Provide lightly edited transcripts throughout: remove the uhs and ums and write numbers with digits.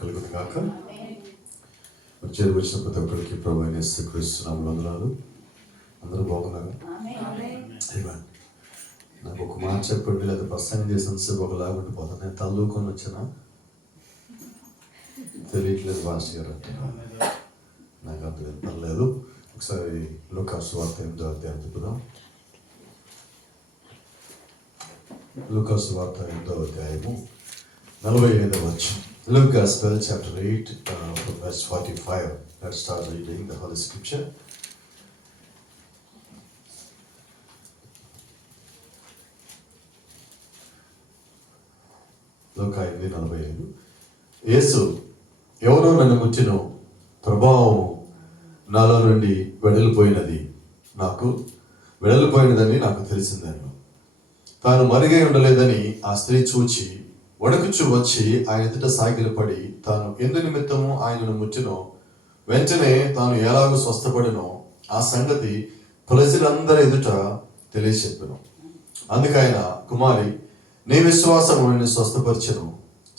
కలుగును గాక. చేరి వచ్చిన ప్రతి ఒక్కరికి ప్రభువైన యేసుక్రీస్తు నామములో వందనాలు. అందరూ బాగున్నారు? నాకు ఒక మాట చెప్పండి, లేదా ప్రసంగం చేసినంతసేపు ఒకలాగా ఉండిపోతాను. నేను తల్లుకొని వచ్చినా తెలియట్లేదు భాష గారు అంటున్నా, నాకు అర్థం పర్లేదు. ఒకసారి లూకా సువార్త 8వ అధ్యాయం చెప్పుదాం. లూకా సువార్త 8వ అధ్యాయము 45వ వచనం. Luke Gospel chapter 8 from verse 45. Let's start reading the Holy Scripture. Luke 8:45. యేసు, ఎవరో నన్ను ముట్టినో, ప్రభావం నాలో నుండి వెడలిపోయినదని నాకు తెలిసిందను. తాను మరుగై ఉండలేదని ఆ స్త్రీ చూచి వణకుచు వచ్చి ఆయన ఎదుట సాగిలపడి తాను ఎందు నిమిత్తము ఆయనను ముట్టినో, వెంటనే తాను ఎలాగో స్వస్థపడినో ఆ సంగతి ప్రజలందరి ఎదుట తెలియచెప్పెను. అందుకైన, కుమారి, నీ విశ్వాసము నిన్ను స్వస్థపరిచెను,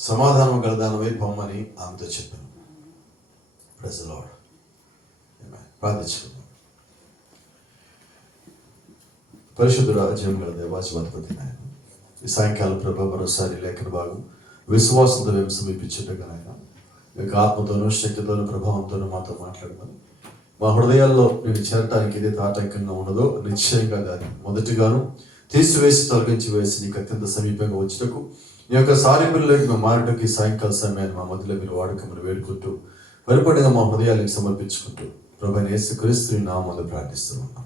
సమాధానం గలదానమై పొమ్మని ఆమెతో చెప్పాను. Praise the Lord. ప్రార్థించుకుందాం. పరిశుద్ధుడా, జీవం గల దేవాధిపతి నాయన, ఈ సాయంకాలం ప్రభా మరోసారి లేఖన భాగం విశ్వాసంతో మేము సమీపించుండగా నాయన, మీకు ఆత్మతోనూ శక్తితోనూ ప్రభావంతోనూ మాతో మాట్లాడమని, మా హృదయాల్లో నేను చేరటానికి ఏదైతే ఆటంకంగా ఉన్నదో నిశ్చయంగా దాన్ని మొదటిగాను తీసివేసి తొలగించి వేసి నీకు అత్యంత సమీపంగా వచ్చటకు, నీ యొక్క సారింపుల్లోకి మేము మారటకు ఈ సాయంకాల సమయాన్ని మా మధ్యలో మీరు వాడుకమని వేడుకుంటూ పరిపూర్ణంగా మా హృదయాలకు సమర్పించుకుంటూ ప్రభువైన యేసుక్రీస్తు నామములో ప్రార్థిస్తున్నాం.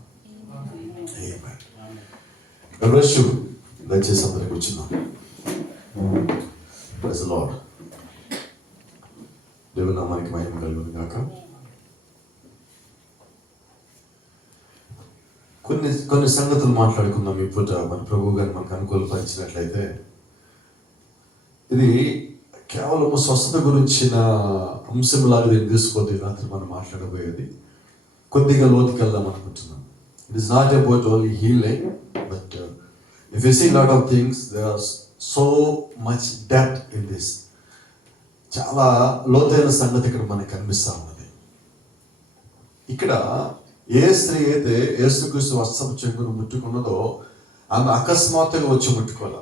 దయచేసి అందరూ కూర్చున్నాం. Praise the Lord. దేవుని నామానికి మహిమ కలుగును గాక. కొన్ని సంగతులు మాట్లాడుకుందాం. ఇప్పుడు మన ప్రభువు గారిని మనకు అనుకూలపరిచినట్లయితే, ఇది కేవలం స్వస్థత గురించిన అంశంలాగా దీన్ని తీసుకోవద్దు. రాత్రి మనం మాట్లాడబోయేది కొద్దిగా లోతుకెళ్దాం అనుకుంటున్నాం. It is not about only healing, but if you see a lot of things, there is so much depth in this. చాలా లోతైన సంగతి ఇక్కడ మనకు కనిపిస్తూ ఉన్నది. ఇక్కడ ఏ స్త్రీ అయితే యేసుక్రీస్తు వస్త్రపు చెంగును ముట్టుకున్నదో ఆమె అకస్మాత్తుగా వచ్చి ముట్టుకోవాలి.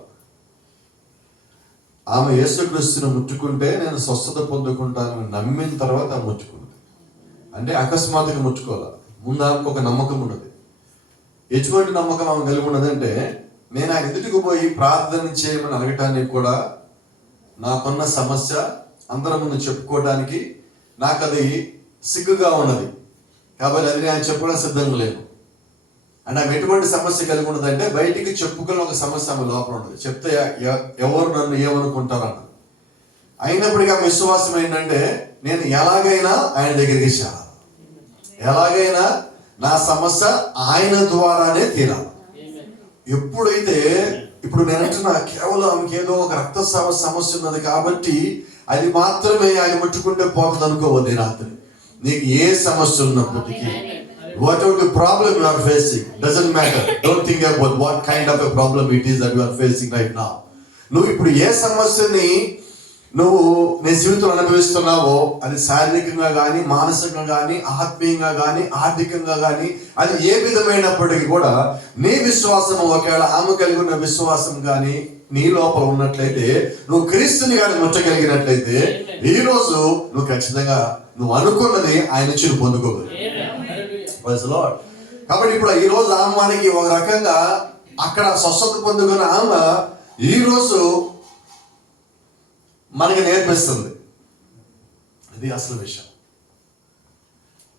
ఆమె యేసుక్రీస్తుని ముట్టుకుంటే నేను స్వస్థత పొందుకుంటానని నమ్మిన తర్వాత ఆమె ముట్టుకున్నది. అంటే అకస్మాత్తుగా ముట్టుకోవాలి. ముందు ఆమెకు ఒక నమ్మకం ఉన్నది. ఎటువంటి నమ్మకం ఆమె కలిగి ఉన్నదంటే, నేను ఆయన ఎదుటికి పోయి ప్రార్థన చేయమని అడగటానికి కూడా నాకున్న సమస్య అందరి ముందు చెప్పుకోవడానికి నాకు అది సిగ్గుగా ఉన్నది. కాబట్టి అది నేను చెప్పుకోవడానికి సిద్ధంగా లేను. అండ్ ఆమె ఎటువంటి సమస్య కలిగి ఉన్నదంటే, బయటికి చెప్పుకునే ఒక సమస్య ఆమె లోపల ఉన్నది. చెప్తే ఎవరు నన్ను ఏమనుకుంటారన్న. అయినప్పటికీ ఆమె విశ్వాసం ఏంటంటే, నేను ఎలాగైనా ఆయన దగ్గరికి చేరాలి, ఎలాగైనా నా సమస్య ఆయన ద్వారానే తీరాలి. ఎప్పుడైతే ఇప్పుడు నేను అంటున్నా, కేవలం ఆమెకి ఏదో ఒక రక్తస్రావ సమస్య ఉన్నది కాబట్టి అది మాత్రమే ఆయన ముట్టుకుంటే పోతుంది అనుకోవద్దు. రాత్రి నీకు ఏ సమస్య ఉన్నప్పటికీ, whatever the problem you are facing, doesn't matter. Don't think about what kind of a problem it is that you are facing right now. నువ్వు ఇప్పుడు ఏ సమస్యని నువ్వు నీ జీవితంలో అనుభవిస్తున్నావో, అది శారీరకంగా కానీ, మానసికంగా కానీ, ఆత్మీయంగా కానీ, ఆర్థికంగా కానీ, అది ఏ విధమైనప్పటికీ కూడా నీ విశ్వాసం, ఒకవేళ ఆమె కలిగి ఉన్న విశ్వాసం కానీ నీ లోపల ఉన్నట్లయితే, నువ్వు క్రీస్తుని కానీ ముట్టగలిగినట్లయితే, ఈ రోజు నువ్వు ఖచ్చితంగా నువ్వు అనుకున్నది ఆయన నుంచి పొందుకోగలవు. Praise the lord. కాబట్టి ఇప్పుడు ఈ రోజు ఆమె మనకి ఒక రకంగా అక్కడ స్వస్థత పొందుకున్న ఆమె ఈ రోజు మనకి నేర్పిస్తుంది. ఇది అసలు విషయం.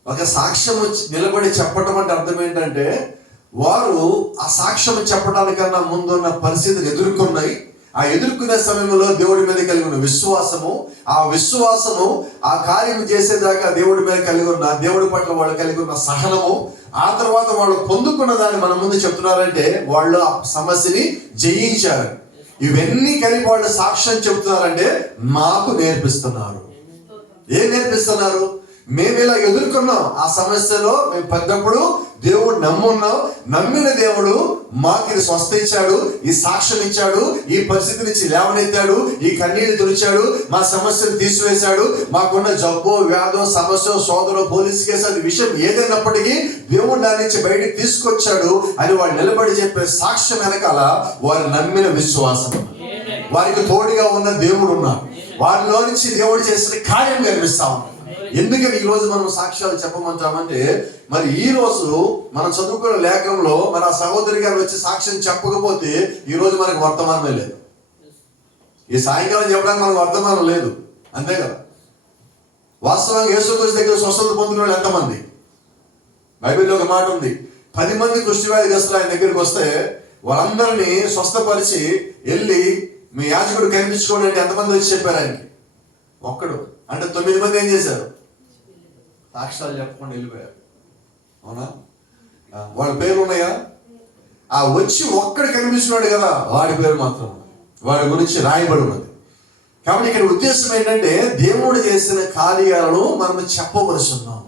ఒక సాక్ష్యం నిలబడి చెప్పటం అంటే అర్థం ఏంటంటే, వారు ఆ సాక్ష్యం చెప్పడానికన్నా ముందున్న పరిస్థితిని ఎదుర్కొన్నాయి. ఆ ఎదుర్కొనే సమయంలో దేవుడి మీద కలిగి ఉన్న విశ్వాసము, ఆ విశ్వాసము ఆ కార్యం చేసేదాకా దేవుడి మీద కలిగి ఉన్న, దేవుడి పట్ల వాళ్ళు కలిగి ఉన్న సహనము, ఆ తర్వాత వాళ్ళు పొందుకున్న దాన్ని మన ముందు చెప్తున్నారంటే వాళ్ళు ఆ సమస్యని జయించారు. ఇవన్నీ కలిపి వాళ్ళు సాక్ష్యం చెబుతున్నారంటే మాకు నేర్పిస్తున్నారు. ఏం నేర్పిస్తున్నారు? మేము ఇలా ఎదుర్కొన్నాం, ఆ సమస్యలో మేము పడ్డప్పుడు దేవుడు నమ్మున్నాం, నమ్మిన దేవుడు మాకు ఇది స్వస్థ ఇచ్చాడు, ఈ సాక్ష్యం ఇచ్చాడు, ఈ పరిస్థితి నుంచి లేవనెత్తాడు, ఈ కన్నీళ్లు తుడిచాడు, మా సమస్యను తీసివేశాడు, మాకున్న జబ్బు వ్యాధో సమస్య సోదరు పోలీసు కేసు అది విషయం ఏదైనప్పటికీ దేవుడు దాని నుంచి బయటికి తీసుకొచ్చాడు అని వాళ్ళు నిలబడి చెప్పే సాక్ష్యం వెనకాల వారు నమ్మిన విశ్వాసం, వారికి తోడుగా ఉన్న దేవుడు ఉన్నాడు, వారిలో నుంచి దేవుడు చేసిన కార్యం కనిపిస్తా ఉంది. ఎందుకని ఈ రోజు మనం సాక్ష్యాలు చెప్పమంటామంటే, మరి ఈ రోజు మనం చదువుకున్న లేఖంలో మన సహోదరి గారు వచ్చి సాక్ష్యం చెప్పకపోతే ఈ రోజు మనకు వర్తమానమే లేదు. ఈ సాయంకాలం చెప్పడానికి మనకు వర్తమానం లేదు, అంతే కదా. వాస్తవంగా యేసుక్రీస్తు దగ్గర స్వస్థత పొందిన వాళ్ళు ఎంతమంది? బైబిల్లో ఒక మాట ఉంది, 10 మంది కుష్ఠవ్యాధిగ్రస్తులు ఆయన దగ్గరికి వస్తే వాళ్ళందరినీ స్వస్థపరిచి వెళ్ళి మీ యాజకుడు కనిపించుకోండి అంటే ఎంతమంది వచ్చి చెప్పారు ఆయనకి? ఒక్కడు. అంటే 9 మంది ఏం చేశారు? సాక్ష్యాలు చెప్పకుండా వెళ్ళిపోయారు. అవునా? వాళ్ళ పేరు ఉన్నాయా? ఆ వచ్చి ఒక్కడు కనిపించినాడు కదా, వాడి పేరు మాత్రం వాడి గురించి రాయబడి ఉన్నది. కాబట్టి ఇక్కడ ఉద్దేశం ఏంటంటే, దేవుడు చేసిన కార్యాలను మనం చెప్పవలసి ఉన్నాం.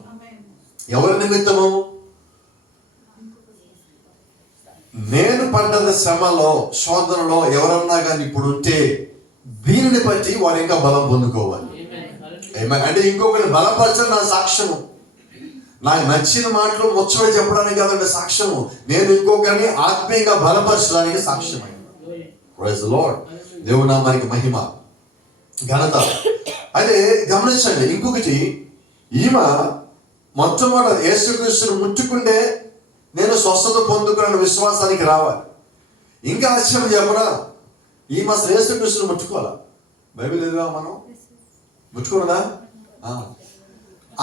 ఎవరి నిమిత్తము? నేను పడ్డ శ్రమలో శోధనలో ఎవరన్నా కానీ ఇప్పుడు ఉంటే దీనిని బట్టి వారు ఇంకా బలం పొందుకోవాలి. అంటే ఇంకొకరిని బలపరచడం నా సాక్ష్యము, నాకు నచ్చిన మాటలు ముచ్చట చెప్పడానికి కాదండి సాక్ష్యము, నేను ఇంకొకరిని ఆత్మీయంగా బలపరచడానికి సాక్ష్యమైంది. Praise the Lord. దేవుని నామానికి మహిమ ఘనత. అయితే గమనించండి, ఇంకొకటి, ఈమె మొట్టమొదటి యేసుక్రీస్తును ముట్టుకుంటే నేను స్వస్థత పొందుకున్న విశ్వాసానికి రావాలి. ఇంకా ఆశ్చర్యం చెప్పనా, ఈమె అసలు యేసుక్రీస్తును ముట్టుకోవాలా? బైబిల్ ఎదుగా మనం ముట్టుకున్నదా?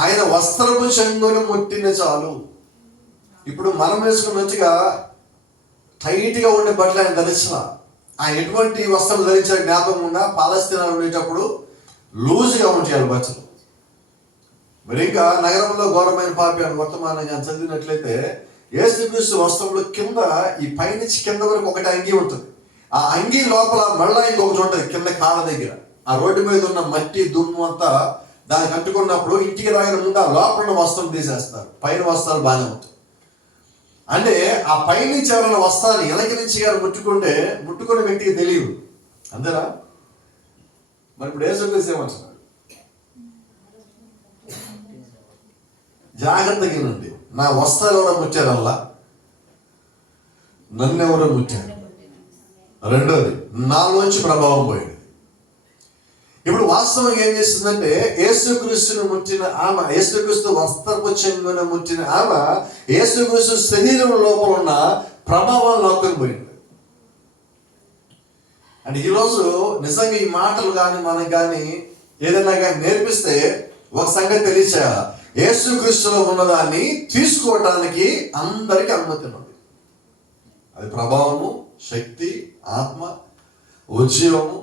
ఆయన వస్త్రపు చెంగును ముట్టిన చాలు. ఇప్పుడు మనం వేసుకున్నట్టుగా టైట్గా ఉండే బట్టలు ఆయన ధరించిన, ఆయన ఎటువంటి వస్త్రం ధరించిన జ్ఞాపకం ఉందా? పాలస్తీనాలో ఉండేటప్పుడు లూజ్గా ఉంటాయి బట్టలు. మరి ఇంకా నగరంలో ఘోరమైన పాపి అని వర్తమానంగా చదివినట్లయితే యేసుక్రీస్తు వస్త్రంలో కింద ఈ పైనుంచి కింద వరకు ఒకటి అంగీ ఉంటుంది, ఆ అంగీ లోపల మళ్ళా ఇంకొకటి ఉంటుంది కింద కాళ్ళ దగ్గర. ఆ రోడ్డు మీద ఉన్న మట్టి దుమ్ము అంతా దానికి అంటుకున్నప్పుడు ఇంటికి రాగిన ముందు ఆ లోపల ఉన్న వస్త్రం తీసేస్తారు, పైన వస్త్రాలు బాగానే ఉంటాయి. అంటే ఆ పైనుంచి ఎవరైనా వస్త్రాన్ని వెనక నుంచి గారు ముట్టుకుంటే ముట్టుకునే వ్యక్తికి తెలియదు, అంతేనా? మరి ఇప్పుడు యేసుక్రీస్తు ఏమంటున్నాడు? జాగ్రత్తగా నుండి, నా వస్త్రాలు ఎవరో ముట్టారల్లా, నన్ను ఎవరో ముట్టారు. రెండోది, నాలోంచి ప్రభావం పోయింది. ఇప్పుడు వాస్తవంగా ఏం చేస్తుందంటే, యేసుక్రీస్తును ముట్టిన ఆమె, యేసుక్రీస్తు వస్త్రపు చెంగున ముట్టిన ఆమె యేసుక్రీస్తు శరీరం లోపల ఉన్న ప్రభావాన్ని లోకం పోయింది. అంటే ఈరోజు నిజంగా ఈ మాటలు కానీ మనకు కానీ ఏదైనా కానీ నేర్పిస్తే ఒక సంగతి తెలియచేయాలి, యేసుక్రీస్తులో ఉన్నదాన్ని తీసుకోవటానికి అందరికీ అనుమతి ఉన్నది. అది ప్రభావము, శక్తి, ఆత్మ, ఉద్యోగము,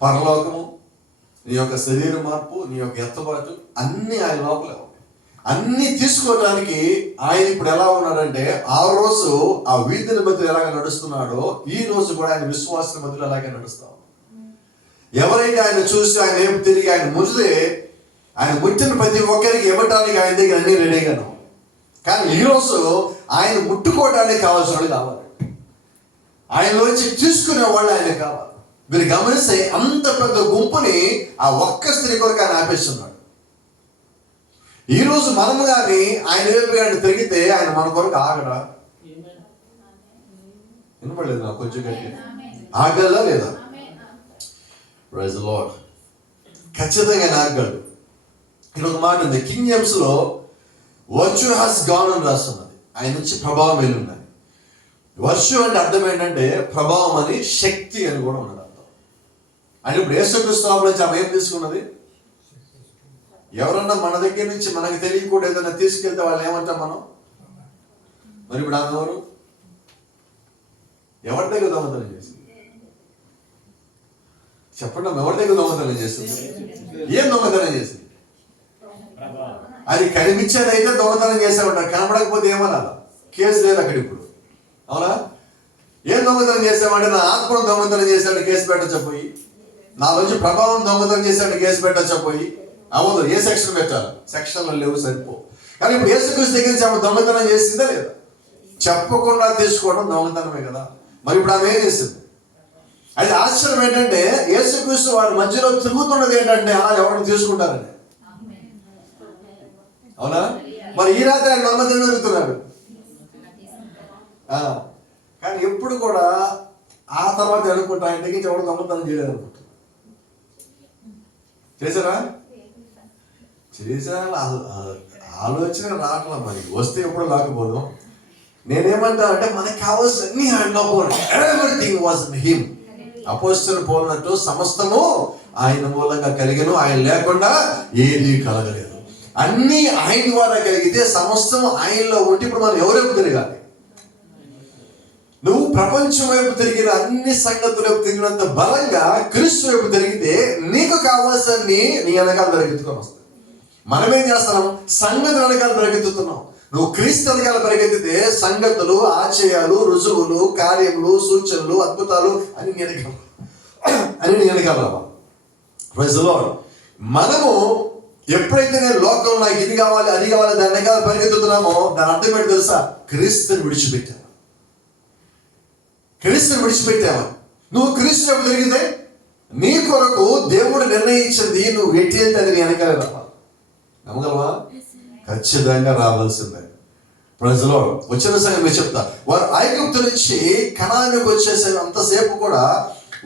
పరలోకము, నీ యొక్క శరీర మార్పు, నీ యొక్క ఎత్తబాటు అన్నీ ఆయన లోపలే ఉన్నాయి. అన్నీ తీసుకోవడానికి ఆయన ఇప్పుడు ఎలా ఉన్నాడంటే, ఆ రోజు ఆ వీధిని మధ్యలో ఎలాగ నడుస్తున్నాడో ఈ రోజు కూడా ఆయన విశ్వాసం మధ్యలో అలాగే నడుస్తాం. ఎవరైతే ఆయన చూసి ఆయన ఏం తిరిగి ఆయన మురిదే, ఆయన ముట్టిన ప్రతి ఒక్కరికి ఇవ్వటానికి ఆయన దగ్గర అన్ని రెడీగాను. కానీ ఈరోజు ఆయన ముట్టుకోవడానికి కావాల్సిన వాళ్ళు కావాలి, ఆయనలోంచి తీసుకునే వాళ్ళు ఆయన కావాలి. మీరు గమనిస్తే అంత పెద్ద గుంపుని ఆ ఒక్క స్త్రీ కొరకు ఆయన ఆపేస్తున్నాడు. ఈరోజు మనము కానీ ఆయన వైపు కానీ తిరిగితే ఆయన మన కొరకు ఆగడా? వినపడలేదు నాకు కొంచెం గట్టి, ఆగలదా లేదా? Praise the Lord. ఖచ్చితంగా ఆయన ఆగలడు. ఇక్కడ ఒక మాట ఉంది, కింగ్ జేమ్స్ లో వర్చ్యూ హాస్ గాన్ అని రాస్తున్నది, ఆయన నుంచి ప్రభావం వెళ్ళున్నది. వర్చ్యూ అంటే అర్థం ఏంటంటే ప్రభావం అని, శక్తి అని కూడా ఉన్నది అర్థం. అంటే ఇప్పుడు యేసుక్రీస్తు నుంచి ఆమె ఏం తీసుకున్నది? ఎవరన్నా మన దగ్గర నుంచి మనకు తెలియకుండా ఏదైనా తీసుకెళ్తే వాళ్ళు ఏమంటాం మనం? మరి ఇప్పుడు ఆమె ఎవరు? ఎవరి దగ్గర దొంగతనం చేసింది? చెప్పండి, ఎవరి దగ్గర దొంగతనం చేస్తుంది? ఏం దొంగతనం చేసింది? అది కనిపించేదైతే దొంగతనం చేసామంటారు, కనపడకపోతే ఏమన్నా కేసు లేదు అక్కడ ఇప్పుడు, అవునా? ఏం దొంగతనం చేసామంటే నా ఆత్మను దొంగతనం చేశాడు కేసు పెట్టచ్చపోయి, నా నుంచి ప్రభావం దొంగతనం చేశాడు కేసు పెట్టచ్చపోయి, అవ్వదు. ఏ సెక్షన్ పెట్టాలి? సెక్షన్లో లేవు, సరిపో. కానీ ఇప్పుడు యేసుక్రీస్తు దగ్గర నుంచి ఆమె దొంగతనం చేసిందా లేదా? చెప్పకుండా తీసుకోవడం దొంగతనమే కదా. మరి ఇప్పుడు ఆమె ఏం చేసింది? అయితే ఆశ్చర్యం ఏంటంటే యేసుక్రీస్తు వాడి మధ్యలో తిరుగుతున్నది ఏంటంటే అలా ఎవరిని తీసుకుంటారని. అవునా? మరి ఈ రాత్రి ఆయన దొంగతనం జరుగుతున్నాడు. కానీ ఎప్పుడు కూడా ఆ తర్వాత అనుకుంటా ఆయన దగ్గర ఎవరు దొంగతనం చేయలేదు అనుకుంటా. చేశారా? ఆలోచన రావట్లా. మరి వస్తే ఎప్పుడు లాకపోదాం. నేనేమంటా అంటే మనకి కావాల్సిన ఎవ్రీథింగ్ వాజ్ ఇన్ హిమ్. అపోస్తలుడు పౌలు సమస్తము ఆయన మూలంగా కలిగను, ఆయన లేకుండా ఏది కలగలేదు. అన్నీ ఆయన ద్వారా కలిగితే సమస్తం ఆయనలో ఉంటే ఇప్పుడు మనం ఎవరైపు తిరగాలి? నువ్వు ప్రపంచం వైపు తిరిగిన అన్ని సంగతుల వైపు తిరిగినంత బలంగా క్రీస్తు వైపు తిరిగితే నీకు కావాల్సిన నీ వెనకాల పరిగెత్తుకొని వస్తుంది. మనమేం చేస్తున్నాం? సంగతులు వెనకాల పరిగెత్తుతున్నాం. నువ్వు క్రీస్తు వెనకాల పరిగెత్తితే సంగతులు, ఆశయాలు, రుజువులు, కార్యములు, సూచనలు, అద్భుతాలు అన్ని వెనకాల రావాలి. Praise the Lord. మనము ఎప్పుడైతే నేను లోకంలో నాకు ఇది కావాలి, అది కావాలి, దాని వెనకాల పరిగెత్తుతున్నామో దాని అర్థం ఏంటి తెలుసా? క్రీస్తుని విడిచిపెట్టావు. క్రీస్తుని విడిచిపెట్టావా? నువ్వు క్రీస్తు వైపు తిరిగితే నీ కొరకు దేవుడు నిర్ణయించింది నువ్వు ఎట్టి అంటే అది నీ వెనకాల రావాలి. నమ్మగలవా? ఖచ్చితంగా రావాల్సిందే. ప్రజలో వచ్చిన సంగతి మీరు చెప్తా. వారు ఐగుప్తు నుంచి కనానుకు వచ్చేసే అంతసేపు కూడా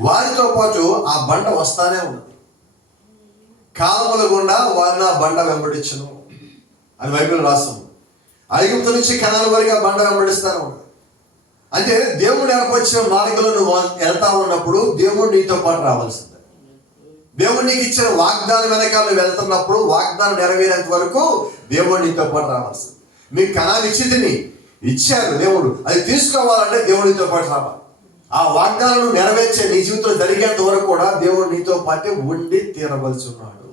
వారితో పాటు ఆ బండ వస్తానే ఉన్నది. కాలముల గుండా వారిని ఆ బండ వెంబడించను అని బైబిల్ రాస్తుంది. ఐగుప్తు నుంచి కనాను వరకు ఆ బండ వెంబడిస్తానే ఉన్నది. అంటే దేవుడు ఏర్పరిచిన మార్గంలో నువ్వు వెళ్తా ఉన్నప్పుడు దేవుడు నీతో పాటు రావాల్సిందే. దేవుడు నీకు ఇచ్చిన వాగ్దానం వెనకాల వెళ్తున్నప్పుడు వాగ్దానం నెరవేరేంత వరకు దేవుడు నీతో పాటు రావాల్సింది. మీకు కనాను ఇచ్చారు దేవుడు, అది తీసుకోవాలంటే దేవుడు నీతో పాటు రావాలి. ఆ వాగ్దానం నెరవేర్చే నీ జీవితంలో జరిగేంత వరకు కూడా దేవుడు నీతో పాటే ఉండి తీరవలసి ఉన్నాడు.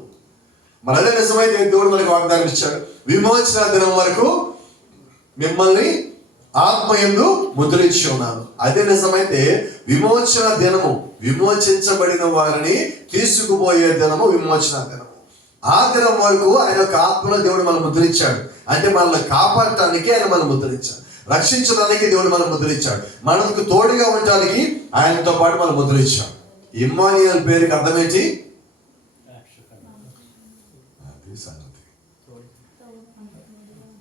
మరి అదే నిజమైతే దేవుడు మనకి వాగ్దానం ఇచ్చాడు, విమోచన దినం వరకు మిమ్మల్ని ఆత్మయందు ముద్రించి ఉన్నాను. అదే నిజమైతే విమోచన దినము, విమోచించబడిన వారిని తీసుకుపోయే దినము విమోచన దినము. ఆ దినం వరకు ఆయన యొక్క ఆత్మలో దేవుడు మనం ముద్రించాడు. అంటే మనల్ని కాపాడటానికి ఆయన మనం ముద్రించాడు, రక్షించడానికి దేవుడు మనం ముద్రించాడు, మనకు తోడుగా ఉండటానికి ఆయనతో పాటు మనం ముద్రించాడు. ఇమ్మానుయేల్ పేరుకి అర్థమేంటి?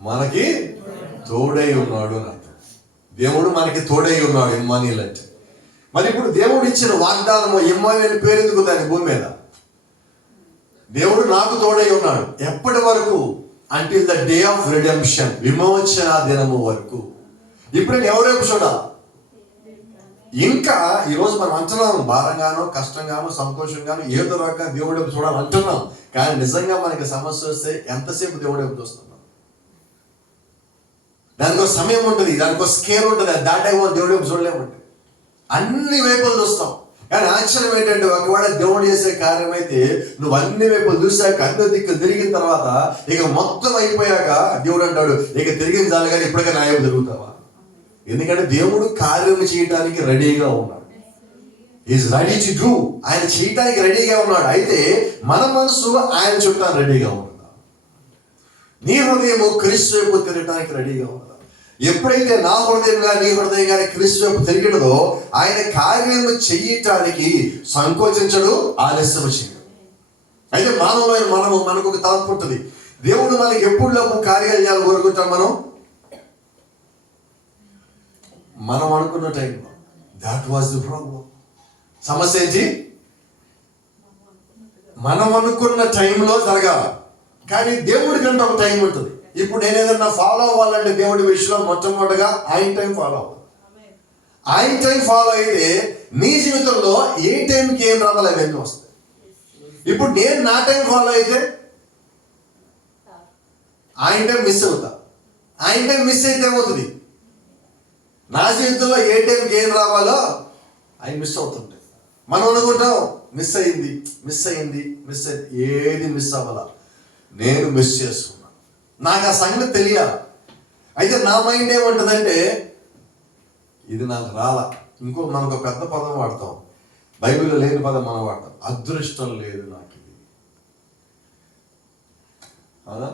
మనకి తోడై ఉన్నాడు అని అర్థం. దేవుడు మనకి తోడై ఉన్నాడు ఇమ్మానుయేల్ అంటే. మరి ఇప్పుడు దేవుడు ఇచ్చిన వాగ్దానము ఇమ్మానుయేల్ పేరు ఎందుకు దాని భూమి మీద? దేవుడు నాకు తోడై ఉన్నాడు ఎప్పటి వరకు? Until the day of redemption, విమోచన దినము వరకు. ఇప్పుడు నేను ఎవరైపు చూడాలి? ఇంకా ఈరోజు మనం అంటున్నాం భారంగానో, కష్టంగానో, సంతోషంగానో, ఏదో రకంగా దేవుడి వైపు చూడాలి అంటున్నాం. కానీ నిజంగా మనకి సమస్య వస్తే ఎంతసేపు దేవుడి వైపు చూస్తున్నాం? దానికి ఒక సమయం ఉంటుంది, దానికి ఒక స్కేల్ ఉంటుంది. అది దాటేమో దేవుడి వైపు చూడలేమంటే అన్ని వైపులు చూస్తాం. కానీ ఆశ్చర్యం ఏంటంటే ఒకవేళ దేవుడు చేసే కార్యం అయితే నువ్వు అన్ని వైపులు చూసాక అన్ని దిక్కులు తిరిగిన తర్వాత ఇక మొత్తం అయిపోయాక దేవుడు అంటాడు ఇక తిరిగిన చాలు కానీ ఇప్పటికే నా వైపు తిరుగుతావా? ఎందుకంటే దేవుడు కార్యం చేయడానికి రెడీగా ఉన్నాడు. Is ready to do. ఆయన చేయడానికి రెడీగా ఉన్నాడు. అయితే మన మనసు ఆయన చుట్టూ రెడీగా ఉన్నదా? నీ హృదయము క్రీస్తు వైపు తిరగడానికి రెడీగా ఉన్నదా? ఎప్పుడైతే నా హృదయం కానీ నీ హృదయం కానీ క్రీస్తు వైపు తిరిగినదో ఆయన కార్యము చెయ్యటానికి సంకోచించడు, ఆలస్యం చేయడు. అయితే మానవులైన మనకు ఒక తలంపు ఉంటుంది. దేవుడు మనకి ఎప్పుడులోపు కార్యాలు చేయాలని కోరుకుంటాం. మనం అనుకున్న టైంలో. That was the problem. సమస్య ఏంటి? మనం అనుకున్న టైంలో జరగాలి. కానీ దేవుడికి అంటే ఒక టైం ఉంటుంది. ఇప్పుడు నేను ఏదన్నా ఫాలో అవ్వాలంటే దేవుడి విషయంలో మొట్టమొదటిగా ఆయన టైం ఫాలో అవ్వాలి. ఆయన టైం ఫాలో అయితే నీ జీవితంలో ఏ టైంకి ఏం రావాలి అవన్నీ వస్తాయి. ఇప్పుడు నేను నా టైం ఫాలో అయితే ఆయన టైం మిస్ అవుతా. ఆయన టైం మిస్ అయితే ఏమవుతుంది? నా జీవితంలో ఏ టైంకి ఏం రావాలో ఆయన మిస్ అవుతుంటాయి. మనం అనుకుంటాం మిస్ అయింది. ఏది మిస్ అవ్వాలా? నేను మిస్ చేసుకున్నా. నాకు ఆ సంగతి తెలియాలి. అయితే నా మైండ్ ఏమంటుందంటే ఇది నాకు రాలా. మనకు ఒక పెద్ద పదం వాడతాం, బైబిల్లో లేని పదం మనం వాడతాం, అదృష్టం లేదు నాకు ఇది. అవునా?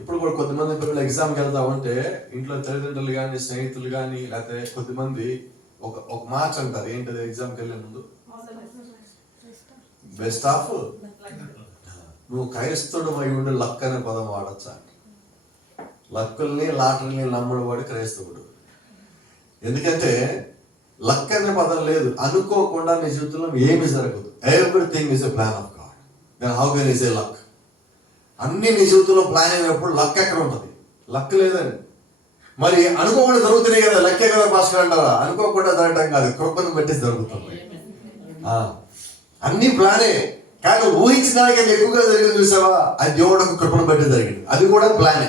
ఇప్పుడు కూడా కొద్దిమంది పిల్లలు ఎగ్జామ్కి వెళ్తా ఉంటే ఇంట్లో తల్లిదండ్రులు కానీ స్నేహితులు కానీ లేకపోతే కొద్దిమంది ఒక మాట అంటారు. ఏంటది? ఎగ్జామ్కి వెళ్ళే ముందు బెస్ట్ ఆఫ్, నువ్వు క్రైస్తవుడు అయి ఉండి లక్ అనే పదం వాడచ్చా? లక్కుల్ని లాటరీని నమ్ముడు వాడు క్రైస్తవుడు. ఎందుకంటే లక్ అనే పదం లేదు. అనుకోకుండా నీ జీవితంలో ఏమి జరగదు. Everything is a plan of God. Then how can is a luck? అన్ని నీ జీవితంలో ప్లాన్ అయినప్పుడు లక్ ఎక్కడ ఉంటుంది? లక్ లేదండి. మరి అనుకోకుండా జరుగుతున్నాయి కదా, లక్కే కదా భాస్కర్ అంటారా? అనుకోకుండా జరగటం కాదు, కృపను బట్టి జరుగుతుంది. అన్ని ప్లానే, కానీ ఊహించిన దానికన్నా ఎక్కువగా జరిగింది చూసావా, అది దేవుడు ఒక కృపను బట్టి జరిగింది. అది కూడా ప్లానే.